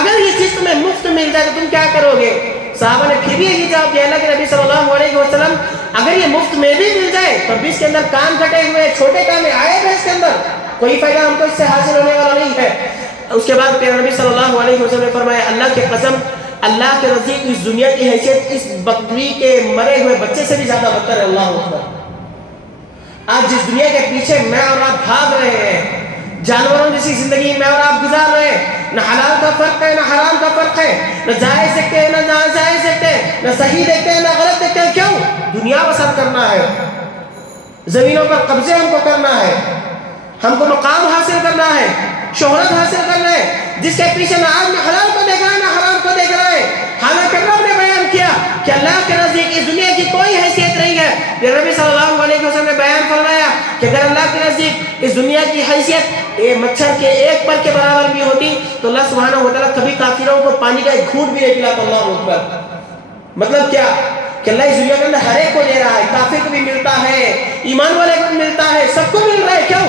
اگر یہ چیز تمہیں مفت مل جائے تو تم کیا کرو گے؟ صحابہ نے پھر بھی یہی جواب دیا اللہ کے نبی صلی اللہ علیہ وسلم اگر یہ مفت میں بھی مل جائے تو بھی اس کے اندر کان کٹے ہوئے, چھوٹے کان آئے ہیں, اس کے اندر کوئی فائدہ ہم کو اس سے حاصل ہونے والا نہیں ہے. اس کے بعد پھر نبی صلی اللہ علیہ وسلم نے فرمایا اللہ کی قسم, اللہ کے نزدیک اس دنیا کی حیثیت اس بکری کے مرے ہوئے بچے سے بھی زیادہ بدتر ہے. اللہ اکبر. آج جس دنیا کے پیچھے میں اور آپ بھاگ رہے ہیں, جانوروں جیسی زندگی میں اور آپ گزار رہے ہیں, نہ حلال کا فرق ہے نہ حرام کا فرق ہے, نہ جائز دیکھتے ہیں نہ ناجائز دیکھتے ہیں, نہ صحیح دیکھتے ہیں نہ غلط دیکھتے ہیں. کیوں؟ دنیا بسر کرنا ہے, زمینوں پر قبضے ہم کو کرنا ہے, ہم کو مقام حاصل کرنا ہے, شہرت حاصل کرنا ہے, جس کے پیچھے نہ آدمی حلال کو دیکھ رہا ہے نہ حرام کو دیکھ رہا ہے. حالانکہ رب نے بیان کیا کہ اللہ کے نزدیک اس دنیا کی کوئی حیثیت نہیں ہے. پھر نبی صلی اللہ علیہ وسلم نے بیان فرمایا کہ اگر اللہ کے نزدیک اس دنیا کی حیثیت مچھر کے 1 پر کے برابر بھی ہوتی تو اللہ سبحانہ و تعالیٰ کبھی کافروں کو پانی کا 1 گھونٹ بھی نہیں پلاتا. اللہ اکبر. مطلب کیا کہ اللہ اس دنیا کے اندر ہر ایک کو دے رہا ہے, کافر کو بھی ملتا ہے, ایمان والے کو بھی ملتا ہے, سب کو مل رہا ہے. کیوں؟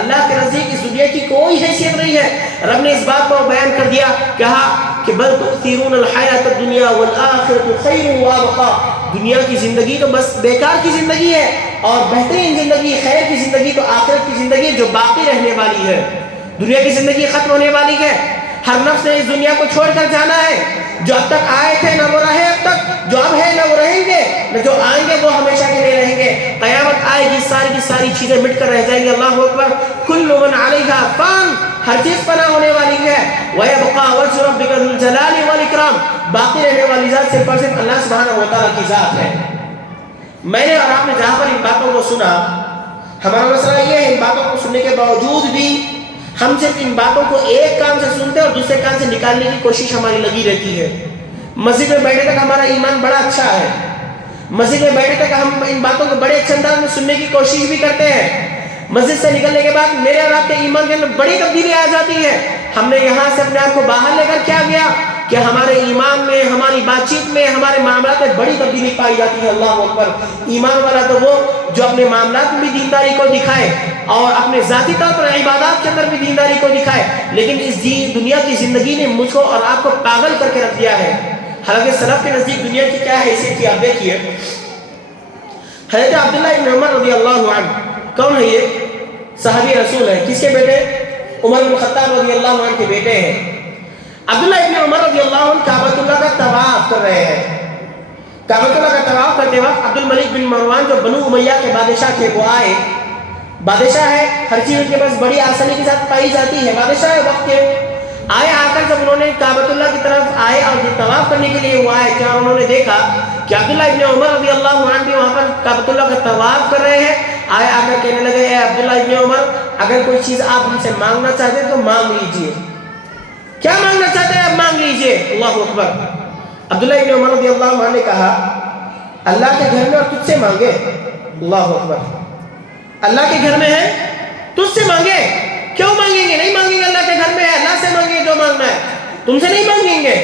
اللہ کے نزدیک اس دنیا کی کوئی حیثیت نہیں ہے. رب نے اس بات کو بیان کر دیا, کہا کہ بل تؤثرون الحیات الدنیا والآخرۃ خیر وابقا. دنیا کی زندگی تو بس بیکار کی زندگی ہے, اور بہترین زندگی, خیر کی زندگی تو آخرت کی زندگی جو باقی رہنے والی ہے. دنیا کی زندگی ختم ہونے والی ہے, ہر نفس نے اس دنیا کو چھوڑ کر جانا ہے. جو اب تک آئے تھے نہ وہ رہے اب تک, جو اب ہے نہ وہ رہیں گے, نہ جو آئیں گے وہ ہمیشہ کے لیے رہیں گے. قیامت آئے گی, ساری کی ساری چیزیں مٹ کر رہ جائیں گی. اللہ اکبر. کل من علیہا فان, ہر چیز فنا ہونے والی ہے. وَيَبْقَى وَجْهُ رَبِّكَ ذُو الْجَلَالِ وَالْإِكْرَامِ, باقی رہنے والی ذات صرف اور صرف اللہ سبحانہ و تعالیٰ کی ذات ہے. میں نے اور آپ نے جہاں پر ان باتوں کو سنا, ہمارا مسئلہ یہ ہے ان باتوں کو سننے کے باوجود بھی ہم صرف ان باتوں کو ایک کان سے سنتے اور دوسرے کان سے نکالنے کی کوشش ہماری لگی رہتی ہے. مسجد میں بیٹھے تک ہمارا ایمان بڑا اچھا ہے, مسجد میں بیٹھے تک ہم ان باتوں کو بڑے اچھے انداز میں سننے کی کوشش بھی کرتے ہیں. مسجد سے نکلنے کے بعد میرے اور آپ کے ایمان کے اندر بڑی تبدیلی آ جاتی ہے. ہم نے یہاں سے اپنے آپ کو باہر لے کر کیا گیا کہ ہمارے ایمان میں, ہماری بات چیت میں, ہمارے معاملات میں بڑی تبدیلی پائی جاتی ہے. اللہ اکبر. ایمان والا تو وہ جو اپنے معاملات میں بھی دینداری کو دکھائے اور اپنے ذاتی طور پر عبادات کے اندر بھی دینداری کو دکھائے, لیکن اس دنیا کی زندگی نے مجھ کو اور آپ کو پاگل کر کے رکھ دیا ہے. حالانکہ سلف کے نزدیک دنیا کی کیا حیثیت تھی آپ دیکھیے. حضرت عبداللہ ابن عمر رضی اللہ عنہ کون ہے؟ یہ صحابی رسول ہے. کس کے بیٹے؟ عمر بن خطاب رضی اللہ عنہ کے بیٹے ہیں. عبداللہ ابن عمر رضی اللہ عنہ کعبۃ اللہ کا طواف کر رہے ہیں. کعبۃ اللہ کا طواف کرتے وقت عبد الملک بن مروان جو بنو امیہ کے بادشاہ تھے وہ آئے. بادشاہ ہے, ہر چیز ان کے پاس بڑی آسانی کے ساتھ پائی جاتی ہے, بادشاہ ہے وقت کے. آئے, آ کر جب انہوں نے کعبۃ اللہ کی طرف آئے اور طواف کرنے کے لیے وہ آئے تھے, اور انہوں نے دیکھا کہ عبداللہ ابن عمر رضی اللہ عنہ بھی وہاں پر کعبۃ اللہ کا طواف کر رہے ہیں. آئے, آ کر کہنے لگے, اے عبداللہ ابن عمر, اگر کوئی چیز آپ ہم سے مانگنا چاہتے ہیں تو مانگ لیجیے. کیا مانگنا چاہتے ہیں اب مانگ لیجئے. اللہ اکبر. عبداللہ ابن عمر رضی اللہ عنہ نے کہا اللہ کے گھر میں اور تجھ سے مانگے. اللہ اکبر. اللہ کے گھر میں ہے تجھ سے مانگے. کیوں مانگیں گے؟ نہیں مانگیں گے. اللہ کے گھر میں ہے, اللہ سے مانگیں جو مانگنا ہے, تم سے نہیں مانگیں گے.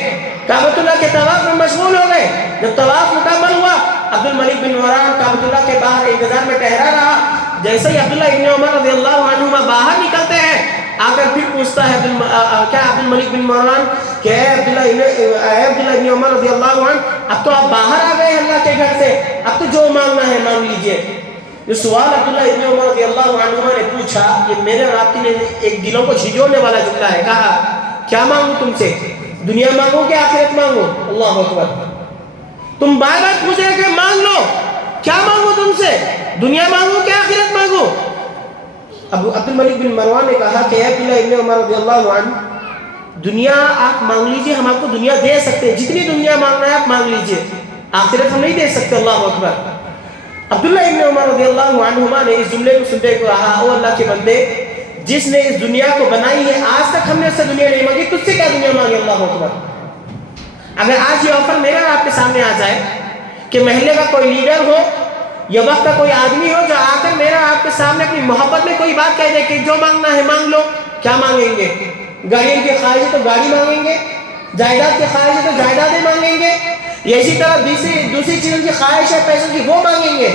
کعبۃ اللہ کے طواف میں مشغول ہو گئے. جب طواف مکمل ہوا عبد الملک بن مروان کعبۃ اللہ کے باہر انتظار میں ٹہرا رہا. جیسے ہی عبداللہ ابن عمر رضی اللہ عنہما باہر نکلتے ہیں, آ کر پھر پوچھتا ہے کیا عبد الملک بن مروان کہ اے عبداللہ ابن عمر رضی اللہ عنہ, اب تو آپ باہر آ گئے اللہ کے گھر سے, اب تو جو مانگنا ہے مانگ لیجئے. یہ سوال عبداللہ ابن عمر رضی اللہ عنہما نے پوچھا, یہ میرے اور آپ کے ایک دلوں کو جھنجھوڑنے والا جملہ ہے. کہا کیا مانگوں تم سے؟ دنیا مانگو کہ آخرت مانگو؟ اللہ اکبر. تم بار بار پوچھ رہے کہ مانگ لو, کیا مانگو تم سے؟ دنیا مانگو کہ آخرت مانگو؟ ابو عبد الملک بن مروان نے کہا کہ اے عبداللہ ابن عمر رضی اللہ عنہ, دنیا آپ مانگ لیجئے, ہم آپ کو دنیا دے سکتے ہیں, جتنی دنیا مانگنا ہے آپ مانگ لیجئے, آخرت ہم نہیں دے سکتے. اللہ اکبر. عبداللہ ابن عمر رضی اللہ عنہما نے اس جملے کو سنتے کو کہا او اللہ کے بندے, جس نے اس دنیا کو بنائی ہے آج تک ہم نے اس سے دنیا نہیں مانگی, تجھ سے کیا دنیا مانگی؟ اللہ اکبر. اگر آج یہ آفر میرا آپ کے سامنے آ جائے کہ محلے کا کوئی لیڈر ہو یا وقت کا کوئی آدمی ہو جو آ کر میرا آپ کے سامنے اپنی محبت میں کوئی بات کہہ دے کہ جو مانگنا ہے مانگ لو, کیا مانگیں گے؟ گاڑیوں کی خواہش ہے تو گاڑی مانگیں گے, جائیداد کی خواہش ہے تو جائیدادیں مانگیں گے, یا اسی طرح دوسری چیزوں کی خواہش ہے پیسوں کی وہ مانگیں گے.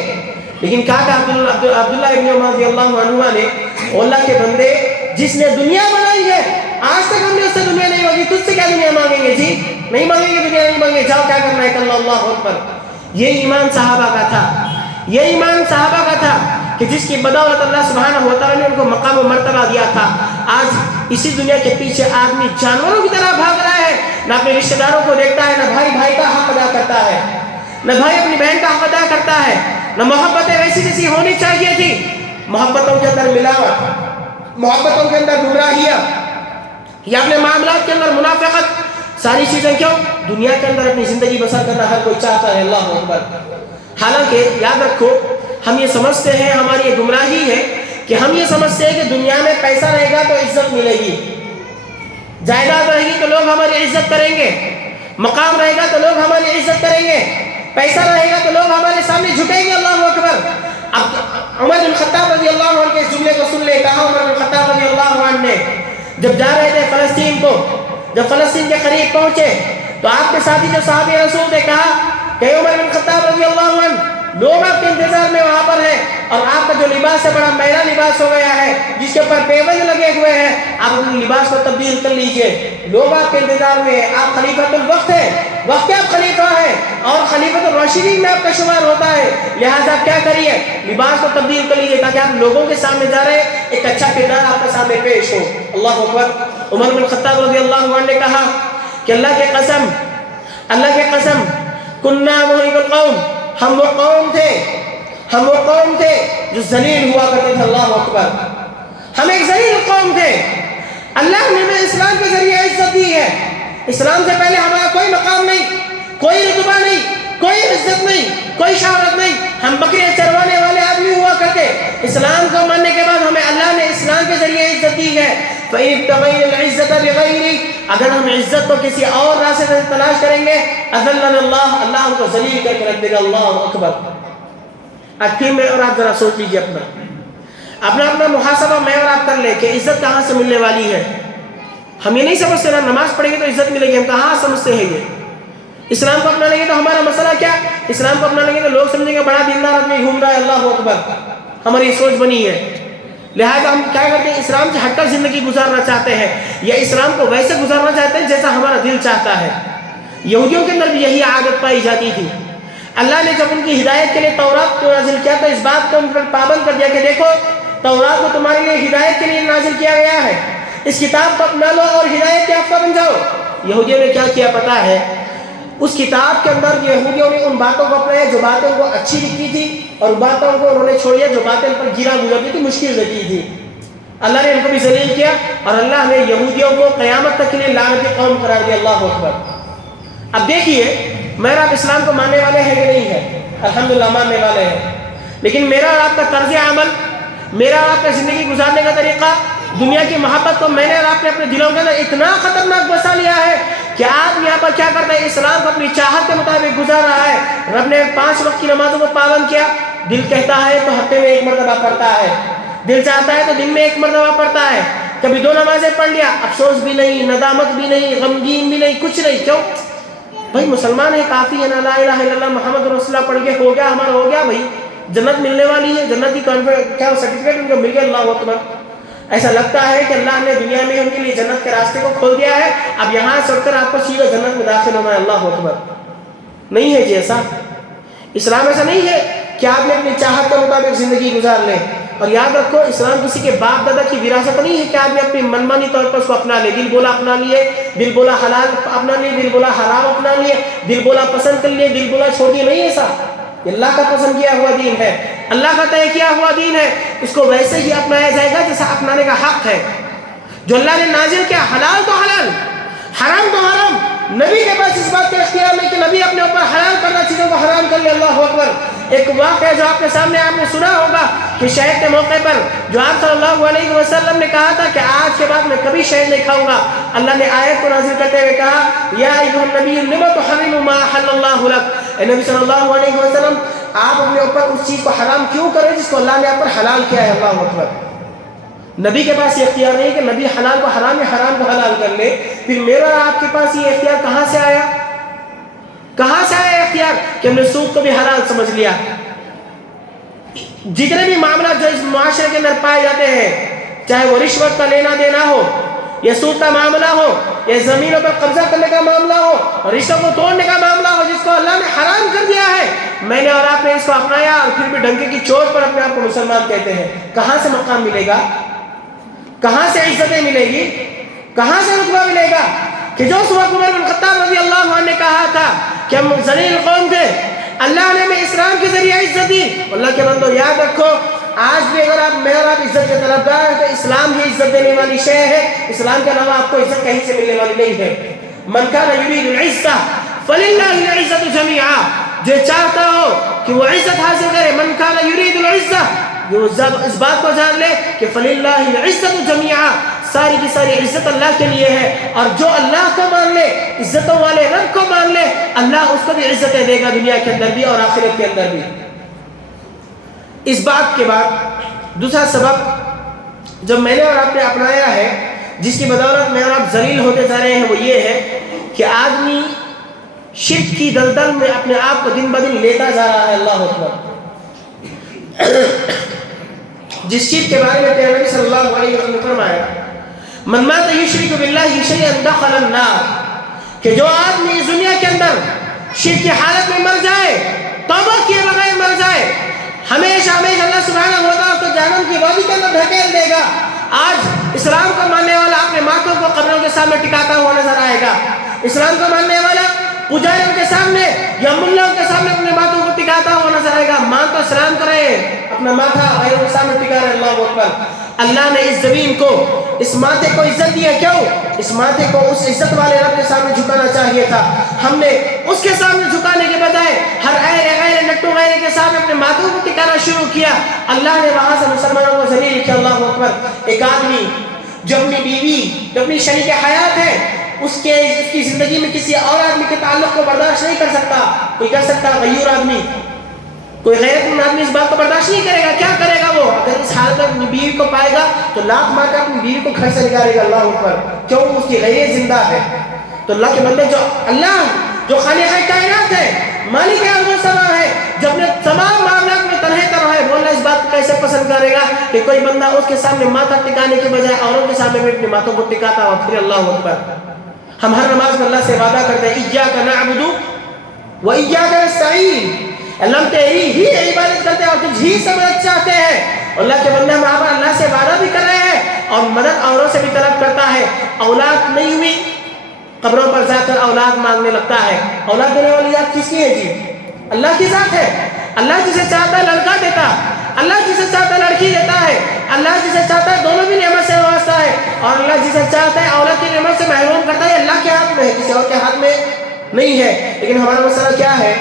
لیکن کہا کہ عبداللہ ابن عمر رضی اللہ عنہ نے, اللہ کے بندے جس نے دنیا بنائی ہے آج تک ہم نے اس سے دنیا نہیں مانگی, تجھ سے کیا دنیا مانگیں گے؟ جی نہیں مانگیں گے, دنیا نہیں مانگیں گے, جاؤ کیا کرنا ہے کر لو. اللہ اکبر. یہ ایمان صحابہ کا تھا, یہ ایمان صحابہ کا تھا کہ جس کی بدولت اللہ سبحانہ و تعالیٰ نے ان کو مقام و مرتبہ دیا تھا. آج اسی دنیا کے پیچھے آدمی جانوروں کی طرح بھاگ رہا ہے, نہ اپنے رشتہ داروں کو دیکھتا ہے, نہ بھائی کا حق ادا کرتا ہے, نہ بھائی اپنی بہن کا حق ادا کرتا ہے, نہ محبتیں ویسی جیسی ہونی چاہیے تھی. محبتوں کے اندر ملاوٹ, محبتوں کے اندر گمراہیاں, یا اپنے معاملات کے اندر منافقت, ساری چیزیں کیوں؟ دنیا کے اندر اپنی زندگی بسر کرنا ہر کوئی چاہتا ہے. اللہ اکبر. حالانکہ یاد رکھو, ہم یہ سمجھتے ہیں, ہماری یہ گمراہی ہے کہ ہم یہ سمجھتے ہیں کہ دنیا میں پیسہ رہے گا تو عزت ملے گی, جائیداد رہے گی تو لوگ ہماری عزت کریں گے, مقام رہے گا تو لوگ ہماری عزت کریں گے, پیسہ رہے گا تو لوگ ہمارے سامنے جھکیں گے. اللہ اکبر. اب عمر بن خطاب رضی اللہ عنہ کے اس جملے کو سن لے. کہا عمر بن خطاب رضی اللہ عنہ نے جب جا رہے تھے فلسطین کو, جب فلسطین کے قریب پہنچے تو آپ کے ساتھی جو صحابی رسول نے کہا کہ عمر بن خطاب رضی اللہ عنہ, لوگ آپ کے انتظار میں وہاں پر ہیں اور آپ کا جو لباس ہے بڑا میلا لباس ہو گیا ہے جس کے اوپر پیوند لگے ہوئے ہیں, آپ اپنے لباس کو تبدیل کر لیجئے, لوگ آپ کے انتظار میں ہیں, آپ خلیفۃ الوقت ہیں, وقت آپ خلیفہ ہیں اور خلیفۃ الراشدین میں آپ کا شمار ہوتا ہے, لہٰذا کیا کریے, لباس کو تبدیل کر لیجئے تاکہ آپ لوگوں کے سامنے جا رہے ایک اچھا کردار آپ کے سامنے پیش ہو. اللہ اکبر. عمر بن خطاب رضی اللہ عنہ نے کہا کہ اللہ کے قسم کننا مہلک القوم, ہم وہ قوم تھے جو ذلیل ہوا کرتے تھے. اللہ اکبر. ہم ایک ذلیل قوم تھے. اللہ نے ہمیں اسلام کے ذریعے عزت دی ہے. اسلام سے پہلے ہمارا کوئی مقام نہیں, کوئی رتبہ نہیں, کوئی عزت نہیں, کوئی شہرت نہیں, ہم بکریاں چروانے والے آدمی ہوا کرتے. اسلام کو ماننے کے بعد ہمیں اللہ نے اسلام کے ذریعے عزت دی ہے. فَإِنِ ابْتَغَيْنَا الْعِزَّةَ بِغَيْرِهِ, اگر ہم عزت کو کسی اور راستے سے تلاش کریں گے, أَذَلَّنَا اللَّهُ, اللہ ہم کو ذلیل کر کے رکھ دے گا. اللہ اکبر. آج پھر میں اور آپ ذرا سوچ لیجیے, اپنا محاسبہ میں اور آپ کر لیں کہ عزت کہاں سے ملنے والی ہے. ہم یہ نہیں سمجھتے نا نماز پڑھیں گے تو عزت ملے گی, ہم کہاں سمجھتے ہیں یہ. اسلام کو اپنا لیں گے تو ہمارا مسئلہ کیا, اسلام کو اپنا لیں گے تو لوگ سمجھیں گے بڑا دیندار آدمی گھوم رہا ہے. اللہ اکبر. ہماری سوچ بنی ہے, لہٰذا ہم کیا کرتے ہیں, اسلام سے ہٹ کر زندگی گزارنا چاہتے ہیں یا اسلام کو ویسے گزارنا چاہتے ہیں جیسا ہمارا دل چاہتا ہے. یہودیوں کے اندر بھی یہی عادت پائی جاتی تھی. اللہ نے جب ان کی ہدایت کے لیے تورات کو نازل کیا تو اس بات کو ان پر پابند کر دیا کہ دیکھو تورات کو تمہارے لیے ہدایت کے لیے نازل کیا گیا ہے, اس کتاب کو اپنا لو اور ہدایت یافتہ بن جاؤ. یہودیوں نے کیا کیا پتا ہے, اس کتاب کے اندر یہودیوں نے ان باتوں کو اپنایا جو باتیں ان کو اچھی لگتی تھی اور باتوں کو انہوں نے چھوڑیا جو باتیں ان پر گرا گزرتی تھی, مشکل لگتی تھی. اللہ نے ان کو بھی ذلیل کیا اور اللہ نے یہودیوں کو قیامت تک کے لیے لعنتی قوم قرار دیا. اللہ اکبر. اب دیکھیے, میرا آپ اسلام کو ماننے والے ہیں کہ نہیں ہے؟ الحمدللہ ماننے والے ہیں. لیکن میرا اور آپ کا طرز عمل, میرا اور آپ کا زندگی گزارنے کا طریقہ دنیا کی محبت کو میں نے اور آپ نے اپنے دلوں کے اندر اتنا خطرناک بسا لیا ہے کہ آپ یہاں پر کیا کرتے ہیں، اسلام کو اپنی چاہت کے مطابق گزار رہا ہے۔ رب نے 5 وقت کی نمازوں کو پابند کیا، دل کہتا ہے تو ہفتے میں 1 مرتبہ پڑھتا ہے، دل چاہتا ہے تو دن میں 1 مرتبہ پڑھتا ہے، کبھی 2 نمازیں پڑھ لیا، افسوس بھی نہیں، ندامت بھی نہیں، غمگین بھی نہیں، کچھ نہیں۔ کیوں بھائی مسلمان ہے، کافی ہے نا، لا الہ الا اللہ محمد رسول اللہ پڑھ کے ہو گیا، ہمارا ہو گیا بھائی، جنت ملنے والی ہے، جنت کی کیا سرٹیفکیٹ ان کو مل گیا، اللہ اکبر۔ ایسا لگتا ہے کہ اللہ نے دنیا میں ان کے لیے جنت کے راستے کو کھول دیا ہے، اب یہاں سے اٹھ کر آپ کو سیدھا جنت میں داخل ہونا ہے، اللہ اکبر۔ نہیں ہے جی ایسا، اسلام ایسا نہیں ہے کہ آپ نے اپنی چاہت کے مطابق زندگی گزار لیں۔ اور یاد رکھو اسلام کسی کے باپ دادا کی وراثت نہیں ہے کہ آپ نے اپنی منمانی طور پر اس کو اپنا لے، دل بولا اپنا لیے، دل بولا حلال اپنا لیے، دل بولا حرام اپنا لیے، دل بولا پسند کر لیے، دل بولا چھوڑ دیے، نہیں ایسا۔ یہ اللہ کا پسند کیا ہوا دین ہے، اللہ کا طے کیا ہوا دین ہے، اس کو ویسے ہی اپنایا جائے گا جیسا اپنانے کا حق ہے۔ جو اللہ نے نازل کیا، حلال تو حلال، حرام تو حرام، نبی کے پاس اس بات کا اختیار نہیں کہ نبی اپنے اوپر حلال کرنا چیزوں کو حرام کر لے، اللہ اکبر۔ ایک واقعہ جو آپ کے سامنے آپ نے سنا ہوگا کہ شہد کے موقع پر جو آپ صلی اللہ علیہ وسلم نے کہا تھا کہ آج کے بعد میں کبھی شہد نہیں کھاؤں گا، اللہ نے آیت کو نازل کرتے ہوئے کہا یا ایھا النبی لم تحرم ما احل اللہ لک، اے نبی صلی اللہ علیہ وسلم آپ اپنے اوپر اس چیز کو حرام کیوں کریں جس کو اللہ نے آپ پر حلال کیا ہے، اللہ اکبر۔ نبی کے پاس یہ اختیار نہیں کہ نبی حلال کو حرام یا حرام کو حلال کر لے، پھر میرا آپ کے پاس یہ اختیار کہاں سے آیا؟ کہاں سے آیا اختیار کہ ہم نے سود کو بھی حلال سمجھ لیا؟ جتنے بھی معاملات جو اس معاشرے کے اندر پائے جاتے ہیں، چاہے وہ رشوت کا لینا دینا ہو، یا سود کا معاملہ ہو، یا زمینوں پر قبضہ کرنے کا معاملہ ہو، رشتوں کو توڑنے کا معاملہ ہو، جس کو اللہ نے حرام کر دیا ہے، میں نے اور آپ نے اس کو اپنایا اور پھر بھی ڈنکے کی چوٹ پر اپنے آپ کو مسلمان کہتے ہیں۔ کہاں سے مقام ملے گا؟ کہاں سے عزتیں ملے گی؟ کہاں سے رتبہ ملے گا؟ کہ جو اس وقت عمر بن خطاب رضی اللہ عنہ نے کہا تھا کہ ہم ذلیل قوم تھے، اللہ نے ہمیں اسلام کے ذریعے عزت دی۔ اللہ کے بندو یاد رکھو، آج بھی اگر آپ میں اور آپ عزت کے طلبگار ہیں تو اسلام ہی عزت دینے والی شے ہے، اسلام کے علاوہ آپ کو عزت کہیں سے ملنے والی نہیں ہے۔ من کان یرید العزہ فللہ العزۃ جمیعا، جو چاہتا ہو کہ وہ عزت حاصل کرے، من کان یرید العزہ، جو اس بات کو جان لے کہ فللہ العزۃ جمیعا، ساری کی ساری عزت اللہ کے لیے ہے، اور جو اللہ کو مان لے، عزتوں والے رب کو مان لے، اللہ اس کو بھی عزتیں دے گا دنیا کے اندر بھی اور آخرت کے اندر بھی۔ اس بات کے بعد دوسرا سبب جو میں نے اور آپ نے اپنایا ہے، جس کی بدولت میں اور آپ ذلیل ہوتے جا رہے ہیں، وہ یہ ہے کہ آدمی شرک کی دلدل میں اپنے آپ کو دن بدن لیتا جا رہا ہے، اللہ اکبر۔ جس شرک کے بارے میں پیارے نبی صلی اللہ علیہ وسلم نے فرمایا من مات یشرک باللہ شیئا دخل النار، کہ جو آدمی اس دنیا کے اندر شرک کی حالت میں مر جائے، توبہ کیے بغیر مر جائے، ہمیشہ ہمیشہ اللہ سبحانہ و تعالیٰ اس کو جہنم کی وادی کے اندر دھکیل دے گا۔ آج اسلام کو ماننے والا اپنے ماتوں کو قبروں کے سامنے ٹکاتا ہوا نظر آئے گا، اسلام کو ماننے والا پجاریوں کے سامنے یا ملاؤں کے سامنے اپنے ماتوں کو ٹکاتا ہوا نظر آئے گا۔ مان تو اسلام کرے، اپنا ماتھا غیروں کے سامنے ٹکا رہے، اللہ اکبر۔ اللہ نے اس زمین کو، اس ماتھے کو عزت دی ہے، کیوں؟ اس ماتھے کو اس عزت والے رب کے سامنے جھکانا چاہیے تھا، ہم نے اس کے سامنے جھکانے کے بجائے ہر غیر نٹو غیر کے سامنے اپنے ماتھوں کو ٹکانا شروع کیا۔ اللہ نے وہاں سے مسلمانوں کو ذلیل کیا، اللہ اکبر۔ ایک آدمی جو اپنی بیوی، جو اپنی شریک حیات ہے، اس کی زندگی میں کسی اور آدمی کے تعلق کو برداشت نہیں کر سکتا، کوئی کر سکتا غیور آدمی، کوئی غیرت مند آدمی اس بات کو برداشت نہیں کرے گا، کیا کرے گا وہ؟ اگر اس حالت میں اپنی بیوی کو پائے گا تو لات مار کر اپنی بیوی کو گھر سے نکالے گا، اللہ اوپر، کیوں؟ اس کی غیرت زندہ ہے۔ تو اللہ کے بندے، جو اللہ جو خالق کائنات ہے، مالک ارض و سما ہے، جو اپنے تمام معاملات میں تنہے تنہا ہے، بولنا اس بات کو کیسے پسند کرے گا کہ کوئی بندہ اس کے سامنے ماتھا ٹکانے کے بجائے اوروں کے سامنے بھی اپنے ماتھوں کو ٹکاتا ہوا پھر، اللہ اکبر۔ ہم ہر نماز میں اللہ سے وعدہ کرتے ہیں ایاک نعبد و ایاک نستعین، اللہ ہم تیری ہی عبادت کرتے ہیں اور تجھ ہی سے مدد چاہتے ہیں۔ اللہ کے بندے ہم اللہ سے وعدہ بھی کر رہے ہیں اور مدد اوروں سے بھی طلب کرتا ہے۔ اولاد نہیں ہوئی، قبروں پر جا کر اولاد مانگنے لگتا ہے۔ اولاد دینے والی ذات کس کی ہے جی؟ اللہ کی ذات ہے۔ اللہ جسے چاہتا ہے لڑکا دیتا، اللہ جسے چاہتا ہے لڑکی دیتا ہے، اللہ جسے چاہتا ہے دونوں بھی نعمت سے وابستہ ہے، اور اللہ جسے چاہتا ہے اولاد کی نعمت سے محروم کرتا ہے۔ اللہ کے ہاتھ میں ہے، کسی اور کے ہاتھ میں نہیں ہے۔ لیکن ہمارا مسئلہ کیا ہے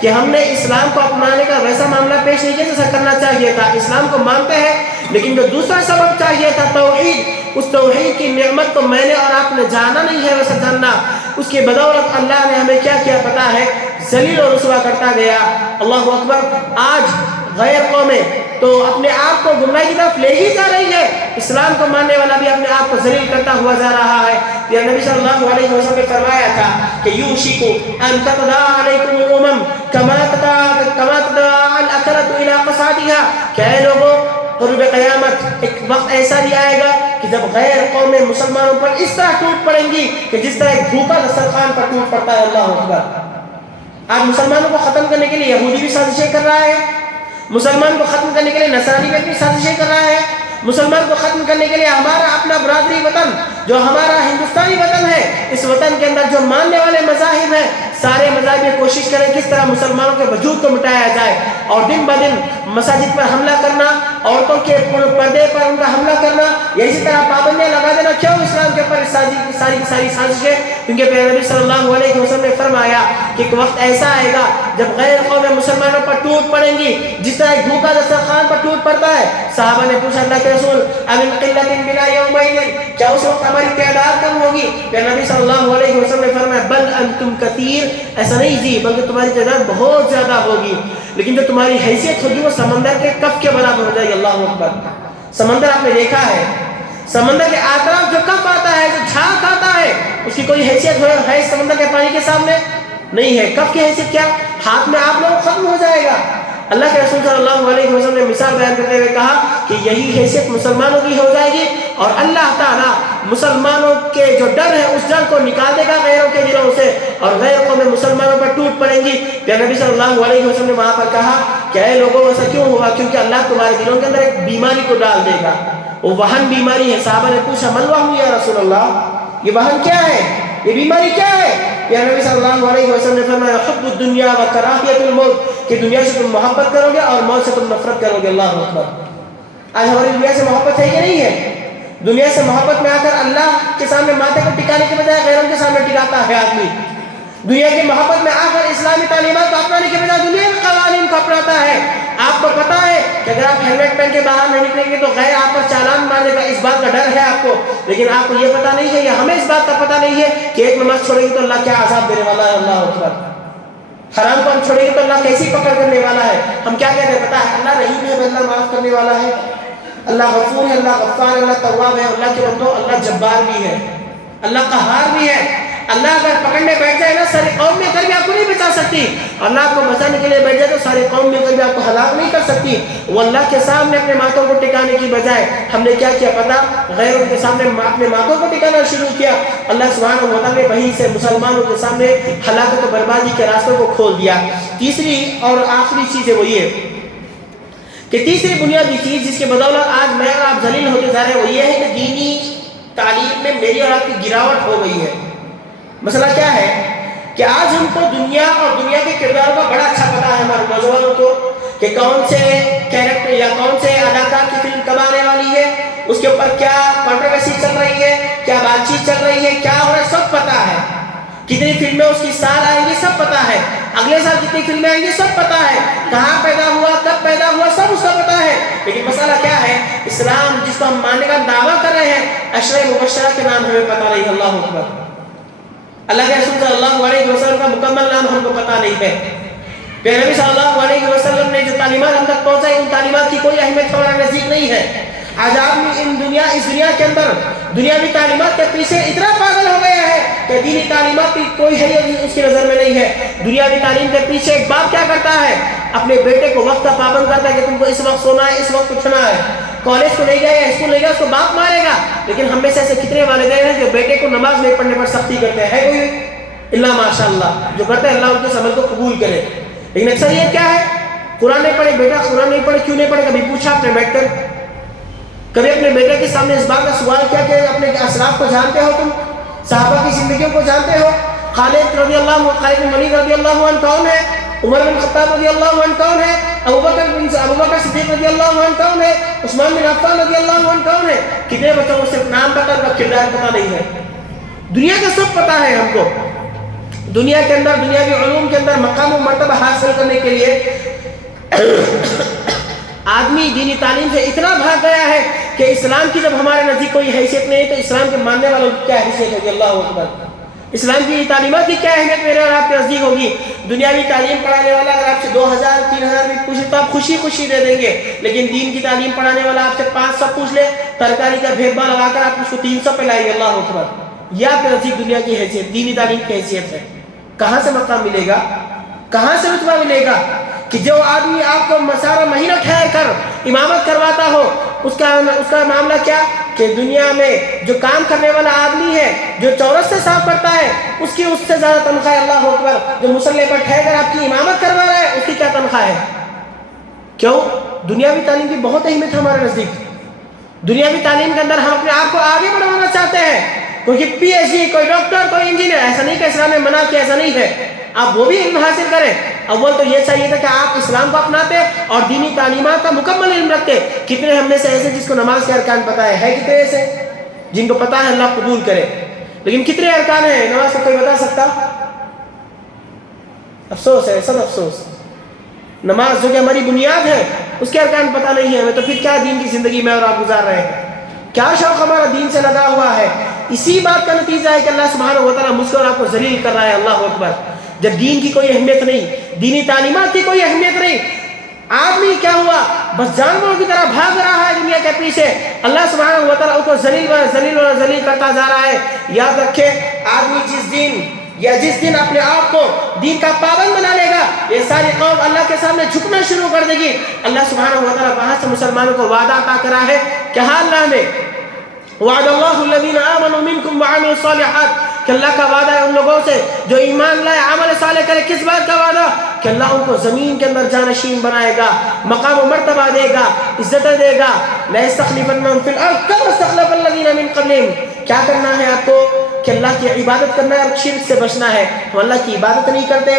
کہ ہم نے اسلام کو اپنانے کا ویسا معاملہ پیش نہیں کیا جیسا کرنا چاہیے تھا۔ اسلام کو مانتے ہیں لیکن جو دوسرا سبب چاہیے تھا توحید، اس توحید کی نعمت کو میں نے اور آپ نے جانا نہیں ہے ویسے جاننا، اس کی بدولت اللہ نے ہمیں کیا کیا پتا ہے، ذلیل و رسوا کرتا گیا۔ اللہ اکبر۔ آج غیر قومیں تو اپنے آپ کو گمراہی کی طرف لے ہی جا رہی ہے، اسلام کو ماننے والا بھی اپنے آپ کو ذلیل کرتا ہوا جا رہا ہے۔ یہ نبی صلی اللہ علیہ وسلم نے فرمایا تھا کہ یوشک ان تتداعى علیکم الامم کما تتداعى الاکلۃ الی قصعتها، کہ اے لوگوں قرب قیامت ایک وقت ایسا بھی آئے گا کہ جب غیر قومیں مسلمانوں پر اس طرح ٹوٹ پڑیں گی کہ جس طرح ایک بھوکا دسترخوان پر ٹوٹ پڑتا ہے۔ اللہ اکبر۔ آج مسلمانوں کو ختم کرنے کے لیے یہودی بھی سازشیں کر رہا ہے، مسلمان کو ختم کرنے کے لیے نصرانی بھی اپنی سازشیں کر رہا ہے، مسلمان کو ختم کرنے کے لیے ہمارا اپنا برادری وطن جو ہمارا ہندوستانی وطن ہے، اس وطن کے اندر جو ماننے والے مذاہب ہیں، سارے مذاہب یہ کوشش کریں کس طرح مسلمانوں کے وجود کو مٹایا جائے، اور دن بدن مساجد پر حملہ کرنا، عورتوں کے پردے پر ان کا حملہ کرنا، یا اسی طرح پابندیاں لگا دینا۔ کیوں اسلام کے اوپر ساری سازشیں؟ کیونکہ پیارے نبی صلی اللہ علیہ وسلم نے فرمایا کہ ایک وقت ایسا آئے گا جب غیر قوم مسلمانوں پر ٹوٹ پڑیں گی جس طرح ایک بھوکا دسترخوان پر ٹوٹ پڑتا ہے۔ صحابہ نے پوچھا اللہ کے رسول امن قلت بنا یومئذ، کیا اس وقت ہماری تعداد کم ہوگی؟ پھر نبی صلی اللہ علیہ وسلم نے فرمایا بل انتم کثیر، ایسا نہیں جی بلکہ تمہاری تعداد بہت زیادہ ہوگی، لیکن جو تمہاری حیثیت ہوگی وہ سمندر کے کف کے برابر ہو جائے گی۔ اللہ اکبر۔ سمندر آپ نے دیکھا ہے، سمندر کے اطراف جو کف آتا ہے، جو جھاگ آتا ہے، اس کی کوئی حیثیت ہے سمندر کے پانی کے سامنے؟ نہیں ہے۔ کف کی حیثیت کیا؟ ہاتھ میں آپ لوگ ختم ہو جائے گا۔ اللہ کے رسول صلی اللہ علیہ وسلم نے مثال بیان کرتے ہوئے کہا کہ یہی حیثیت مسلمانوں کی ہو جائے گی، اور اللہ تعالیٰ مسلمانوں کے جو ڈر ہے اس ڈر کو نکال دے گا غیروں کے دلوں سے، اور غیر قومیں مسلمانوں پر ٹوٹ پڑیں گی۔ پھر نبی صلی اللہ علیہ وسلم نے وہاں پر کہا کہ اے لوگوں ایسا کیوں ہوا؟ کیونکہ اللہ تمہارے دلوں کے اندر ایک بیماری کو ڈال دے گا، وہ وہن بیماری ہے۔ صحابہ نے پوچھا من وہن یا رسول اللہ، یہ وہن کیا ہے، یہ بیماری کیا ہے؟ یا نبی صلی اللہ علیہ وسلم نے فرمایا حب الدنیا و کراہیت الموت، کہ دنیا سے تم محبت کرو گے اور موت سے تم نفرت کرو گے۔ اللہ اکبر۔ آج ہماری دنیا سے محبت ہے کہ نہیں ہے؟ دنیا سے محبت میں آ کر اللہ کے سامنے ماتھے کو ٹکانے کے بجائے غیروں کے سامنے ٹکاتا ہے آدمی۔ دنیا کی محبت میں آ کر اسلامی تعلیمات کو اپنانے کے بجائے دنیا کے قوانین کو اپناتا ہے۔ آپ کو پتا ہے کہ اگر آپ ہیلمٹ پہن کے باہر نہیں نکلیں گے تو غیر آپ پر چالان مارنے کا اس بات کا ڈر ہے آپ کو، لیکن آپ کو یہ پتا نہیں ہے یا ہمیں اس بات کا پتا نہیں ہے کہ ایک نماز چھوڑیں گے تو اللہ کیا عذاب دینے والا ہے۔ اللہ اکبر۔ حرام کو ہم چھوڑیں گے تو اللہ کیسی پکڑ کرنے والا ہے۔ ہم کیا کہتے ہیں پتا ہے؟ اللہ رحیم ہے، اللہ معاف کرنے والا ہے، اللہ غفور ہے، اللہ غفار ہے، اللہ تواب ہے۔ اللہ کے بندو اللہ جبار بھی ہے، اللہ قہار بھی ہے۔ اللہ اگر پکڑنے بیٹھ جائے نا ساری قوم مل کر بھی آپ کو نہیں بچا سکتی، اللہ آپ کو بچانے کے لیے بیٹھ جائے تو ساری قوم مل کر بھی آپ کو ہلاک نہیں کر سکتی۔ وہ اللہ کے سامنے اپنے ماتھوں کو ٹکانے کی بجائے ہم نے کیا کیا پتا؟ غیروں کے سامنے اپنے ماتھوں کو ٹکانا شروع کیا۔ اللہ سبحانہ و تعالیٰ نے وہیں سے مسلمانوں کے سامنے ہلاکت و بربادی کے راستوں کو کھول دیا۔ تیسری اور آخری چیز ہے وہ یہ کہ تیسری بنیادی چیز جس کے بدولت آج میں اور آپ ذلیل ہوتے جا رہے ہیں وہ یہ ہے کہ دینی تعلیم میں میری اور آپ کی گراوٹ ہو گئی ہے۔ مسئلہ کیا ہے کہ آج ہم کو دنیا اور دنیا کے کرداروں کا بڑا اچھا پتا ہے ہمارے نوجوانوں کو کہ کون سے کیریکٹر یا کون سے اداکار کی فلم کب آنے والی ہے، اس کے اوپر کیا کنٹروورسی چل رہی ہے، کیا بات چیت چل رہی ہے، کیا ہو رہا ہے، سب پتا ہے۔ کتنی فلمیں اس کی سال آئیں گی سب پتا ہے، اگلے سال کتنی فلمیں آئیں گی سب پتا ہے، کہاں پیدا ہوا، کب پیدا ہوا، سب اس کا پتا ہے۔ لیکن مسئلہ کیا ہے؟ اسلام جس کو ہم ماننے کا دعویٰ کر رہے ہیں، اشرۂ مبشرہ کے نام ہمیں پتا نہیں۔ اللہ اکبر۔ اللہ کے رسول صلی اللہ علیہ وسلم کا مکمل نام ہم کو پتا نہیں ہے۔ پھر نبی صلی اللہ علیہ وسلم نے جو تعلیمات ہم تک پہنچائی ان تعلیمات کی کوئی اہمیت ہمارے نزدیک نہیں ہے۔ آج آدمی اس دنیا کے اندر دنیاوی تعلیمات کے پیچھے اتنا پاگل ہو گیا ہے کہ دینی تعلیمات کی کوئی حیثیت اس کی نظر میں نہیں ہے۔ دنیاوی تعلیم کے پیچھے ایک باپ کیا کرتا ہے؟ اپنے بیٹے کو وقت کا پابند کرتا ہے کہ تم کو اس وقت سونا ہے، اس وقت اٹھنا ہے، کالج کو نہیں گیا یا اسکول نہیں گیا اس کو باپ مارے گا۔ لیکن ہم میں سے ایسے کتنے والدین ہیں جو بیٹے کو نماز نہیں پڑھنے پر سختی کرتے ہیں؟ کوئی اللہ ماشاء اللہ جو کرتے ہیں، اللہ ان کے عمل کو قبول کرے۔ لیکن اکثریت کیا ہے؟ قرآن نہیں پڑھے بیٹا، قرآن نہیں پڑھے، کیوں نہیں پڑھے؟ کبھی پوچھا آپ نے بیٹھ کر؟ کبھی اپنے بیٹے کے سامنے اس بات کا سوال کیا کہ اپنے اسلاف کو جانتے ہو تم؟ صحابہ کی زندگیوں کو جانتے ہو؟ خالد رضی اللہ عنہ، خالد بن ولید رضی اللہ عنہ کون ہے؟ عمر بن خطاب رضی اللہ عنہ کون ہے؟ ابوبکر صدیق رضی اللہ عنہ کون ہے؟ عثمان بن عفان رضی اللہ عنہ کون ہے؟ کتنے بچوں کو صرف نام پتہ، ان کا کردار پتہ نہیں ہے۔ دنیا کا سب پتہ ہے ہم کو۔ دنیا کے اندر دنیاوی علوم کے اندر مقام و مرتبہ حاصل کرنے کے لیے آدمی دینی تعلیم سے اتنا بھاگ گیا ہے کہ اسلام کی جب ہمارے نزدیک کوئی حیثیت نہیں ہے تو اسلام کے ماننے والوں کی کیا حیثیت ہوگی؟ اللہ اکبر. اسلام کی تعلیمات کی کیا اہمیت میرے اور آپ کے نزدیک ہوگی؟ دنیاوی تعلیم پڑھانے والا اگر آپ سے 2000 3000 بھی پوچھے تو آپ خوشی خوشی دے دیں گے، لیکن دین کی تعلیم پڑھانے والا آپ سے 500 پوچھ لے، ترکاری کا بھید بھاؤ لگا کر آپ اس کو 300 پہ لائیں گے. اللہ اکبر. یہ آپ کے نزدیک دنیا کی حیثیت، دینی تعلیم کی حیثیت ہے. کہاں سے مقام ملے گا؟ کہاں سے رتبہ ملے گا کہ جو آدمی آپ کو سارا مہینہ ٹھہر کر امامت کرواتا ہو، اس کا معاملہ کیا کہ دنیا میں جو کام کرنے والا آدمی ہے، جو چورس سے صاف کرتا ہے، اس سے زیادہ تنخواہ ہے. اللہ اکبر. جو مصلی پر ٹھہر کر آپ کی امامت کروا رہا ہے، اس کی کیا تنخواہ ہے؟ کیوں؟ دنیاوی تعلیم کی بہت اہمیت ہے ہمارے نزدیک. دنیاوی تعلیم کے اندر ہم اپنے آپ کو آگے بڑھانا چاہتے ہیں. کوئی پی ایچ ڈی، کوئی ڈاکٹر، کوئی انجینئر، ایسا نہیں کہ اسلام نے منع کیا، ایسا نہیں ہے. آپ وہ بھی علم حاصل کریں. اول تو یہ چاہیے تھا کہ آپ اسلام کو اپناتے اور دینی تعلیمات کا مکمل علم رکھتے. کتنے ہم میں سے ایسے جس کو نماز کے ارکان پتہ ہے کتنے ایسے جن کو پتہ ہے؟ اللہ قبول کرے. لیکن کتنے ارکان ہیں نماز کو کوئی بتا سکتا؟ افسوس ہے، سب افسوس. نماز جو کہ ہماری بنیاد ہے، اس کے ارکان پتہ نہیں ہے ہمیں، تو پھر کیا دین کی زندگی میں اور آپ گزار رہے ہیں؟ کیا شوق ہمارا دین سے لگا ہوا ہے؟ اسی بات کا نتیجہ ہے کہ اللہ سبحانہ و تعالیٰ مجھ کو اور آپ کو ذلیل کر رہا ہے. اللہ اکبر. جب دین کی کوئی اہمیت نہیں، دینی تعلیمات کی کوئی اہمیت نہیں، آدمی کیا ہوا؟ بس جانوروں کی طرح بھاگ رہا ہے دنیا کے پیچھے. اللہ سبحانہ و تعالیٰ اس کو ذلیل کرتا جا رہا ہے. یاد رکھے، آدمی جس دن اپنے آپ کو دین کا پابند بنا لے گا، یہ ساری قوم اللہ کے سامنے جھکنا شروع کر دے گی. اللہ سبحانہ و تعالیٰ وہاں سے مسلمانوں کو وعدہ عطا کرا ہے. کیا اللہ نے وعد اللہ الذین آمنوا منکم وعملوا الصالحات، کہ اللہ کا وعدہ ہے ان لوگوں سے جو ایمان لائے، عمل صالح کرے. کس بات کا وعدہ؟ کہ اللہ ان کو زمین کے اندر جانشین بنائے گا، مقام و مرتبہ دے گا، عزتیں دے گا. لَيَسْتَخْلِفَنَّهُمْ فِي الْأَرْضِ كَمَا اسْتَخْلَفَ الَّذِينَ مِن قَبْلِهِمْ. کیا کرنا ہے آپ کو؟ کہ اللہ کی عبادت کرنا ہے اور شرک سے بچنا ہے. تو اللہ کی عبادت نہیں کرتے،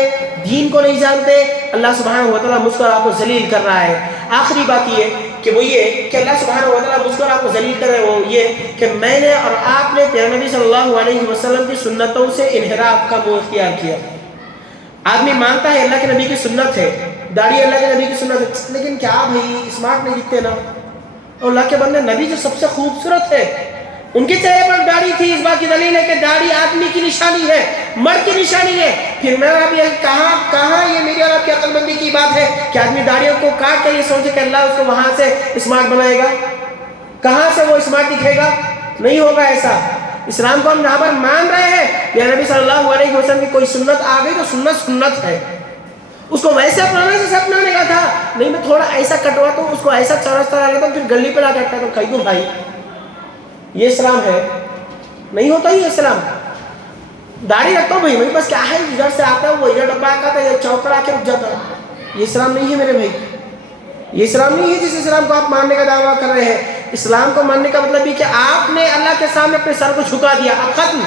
دین کو نہیں جانتے، اللہ سبحانہ و تعالیٰ مجھ کو آپ کو ذلیل کر رہا ہے. آخری بات یہ کہ وہ یہ کہ اللہ سبحانہ و تعالیٰ مجھ کو آپ کو ذلیل کر رہے ہیں، وہ یہ کہ میں نے اور آپ نے پیارے نبی صلی اللہ علیہ وسلم کی سنتوں سے انحراف کا منہ اختیار کیا. آدمی مانتا ہے اللہ کے نبی کی سنت ہے، داڑھی اللہ کے نبی کی سنت ہے، لیکن کیا بھائی اسمارٹ نہیں دکھتے نا؟ اور اللہ کے بندے، نبی جو سب سے خوبصورت ہے، ان کے چہرے پر داڑھی تھی. اس بات کی دلیل ہے کہ داڑھی آدمی کی نشانی ہے، مرد کی نشانی ہے. پھر میں اب یہ کہاں یہ میری اور آپ کی عقل مندی کی بات ہے کہ آدمی داڑھیوں کو کاٹ کر یہ سوچے کہ اللہ اس کو وہاں سے اسمارٹ بنائے گا؟ کہاں سے وہ اسمارٹ دکھے گا؟ نہیں ہوگا ایسا. اسلام کو ہم یہاں پر مان رہے ہیں یا نبی صلی اللہ علیہ وسلم کی کوئی سنت آ گئی تو سنت ہے، اس کو ویسے اپنانے سے اپنانے کا تھا. نہیں، میں تھوڑا ایسا کٹواتا ہوں، اس کو ایسا چورس کرا لیتا ہوں، پھر گلی پہ لا کرتا ہوں. کہی دوں بھائی یہ اسلام ہے؟ نہیں ہوتا ہی اسلام. داڑھی رکھتا ہوں بھائی، میں بس کیا ہے، ادھر سے آتا ہوں وہ ادھر ڈبا آتا ہے، چوکڑا کے رک جاتا ہے. یہ اسلام نہیں ہے میرے بھائی، یہ اسلام نہیں ہے جس اسلام کو آپ ماننے کا دعویٰ کر رہے ہیں. اسلام کو ماننے کا مطلب یہ کہ آپ نے اللہ کے سامنے اپنے سر کو جھکا دیا، اب ختم.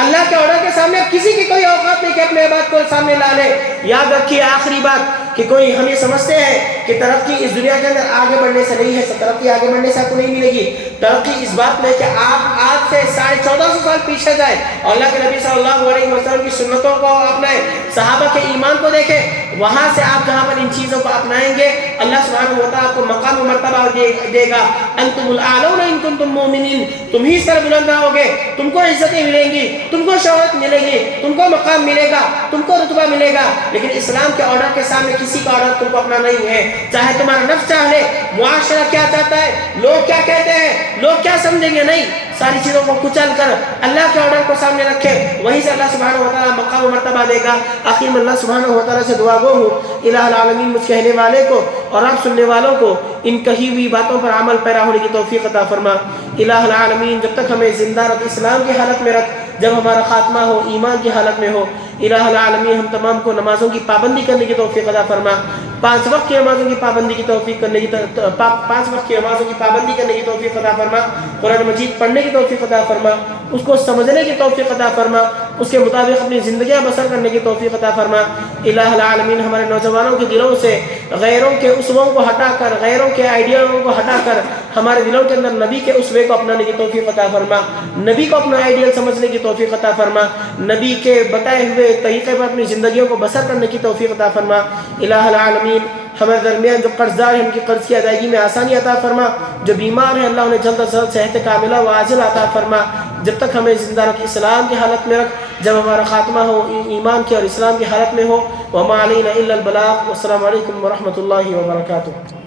اللہ کے آرڈر کے سامنے اب کسی کی کوئی اوقات نہیں کہ اپنے بات کو سامنے لا لے. یاد رکھیے آخری بات کہ کوئی ہم یہ سمجھتے ہیں کہ ترقی اس دنیا کے اندر آگے بڑھنے سے نہیں ہے. ترقی آگے بڑھنے سے آپ کو نہیں ملے گی. ترقی اس بات میں کہ آپ آج سے 1450 سال پیچھے جائیں اور اللہ کے نبی صلی اللہ علیہ وسلم کی سنتوں کو اپنائیں، صحابہ کے ایمان کو دیکھیں. وہاں سے آپ جہاں پر ان چیزوں کو اپنائیں گے، اللہ سبحانہ و تعالیٰ آپ کو مقام و مرتبہ دے گا. انتم الاعلون ان کنتم مومنین، تم ہی سر بلند رہو گے، تم کو عزتیں ملیں گی، تم کو شہرت ملے گی، تم کو مقام ملے گا، تم کو رتبہ ملے گا. لیکن اسلام کے آرڈر کے سامنے کسی کا آرڈر تم کو اپنا نہیں ہے. چاہے تمہارا نفس چاہ لے، معاشرہ کیا چاہتا ہے، لوگ کیا کہتے ہیں، لوگ کیا سمجھیں گے، نہیں. ساری چیزوں کو کچل کر اللہ کے آرڈر کو سامنے رکھے، وہیں سے اللہ سبحانہ و تعالیٰ مقام و مرتبہ دے گا. آخر میں اللہ سبحانہ و تعالیٰ سے دعا گو ہوں، الہ العالمین مجھ کہنے والے کو اور آپ سننے والوں کو ان کہی ہوئی باتوں پر عمل پیرا ہونے کی توفیق عطا فرما. الہ العالمین جب تک ہمیں زندہ رکھ، اسلام کی حالت میں رکھ، جب ہمارا خاتمہ ہو ایمان کی حالت میں ہو. الہ العالمین ہم تمام کو نمازوں کی پابندی کرنے کی توفیق عطا فرما. 5 وقت کی نمازوں کی پابندی کی توفیق کرنے کی 5 وقت کی نمازوں کی پابندی کرنے کی توفیق عطا فرما. قرآن مجید پڑھنے کی توفیق عطا فرما، اس کو سمجھنے کی توفیق عطا فرما، اس کے مطابق اپنی زندگیاں بسر کرنے کی توفیق عطا فرما. الہ العالمین ہمارے نوجوانوں کے دلوں سے غیروں کے اسووں کو ہٹا کر، غیروں کے آئیڈیالوں کو ہٹا کر ہمارے دلوں کے اندر نبی کے اسوے کو اپنانے کی توفیق عطا فرما، نبی کو اپنا آئیڈیل سمجھنے کی توفیق عطا فرما، نبی کے بتائے ہوئے طریقے پر اپنی زندگیوں کو بسر کرنے کی توفیق عطا فرما۔ الہ العالمین ہمارے درمیان جو قرض دار ہیں ان کی قرض کی ادائیگی میں آسانی عطا فرما، جو بیمار ہیں اللہ انہیں جلد از جلد صحت کاملہ و عاجل عطا فرما، جب تک ہمیں زندہ رکھ اسلام کی حالت میں رکھ، جب ہمارا خاتمہ ہو ایمان کی اور اسلام کی حالت میں ہو۔ وما علینا الا البلاغ، والسلام علیکم ورحمۃ اللہ وبرکاتہ۔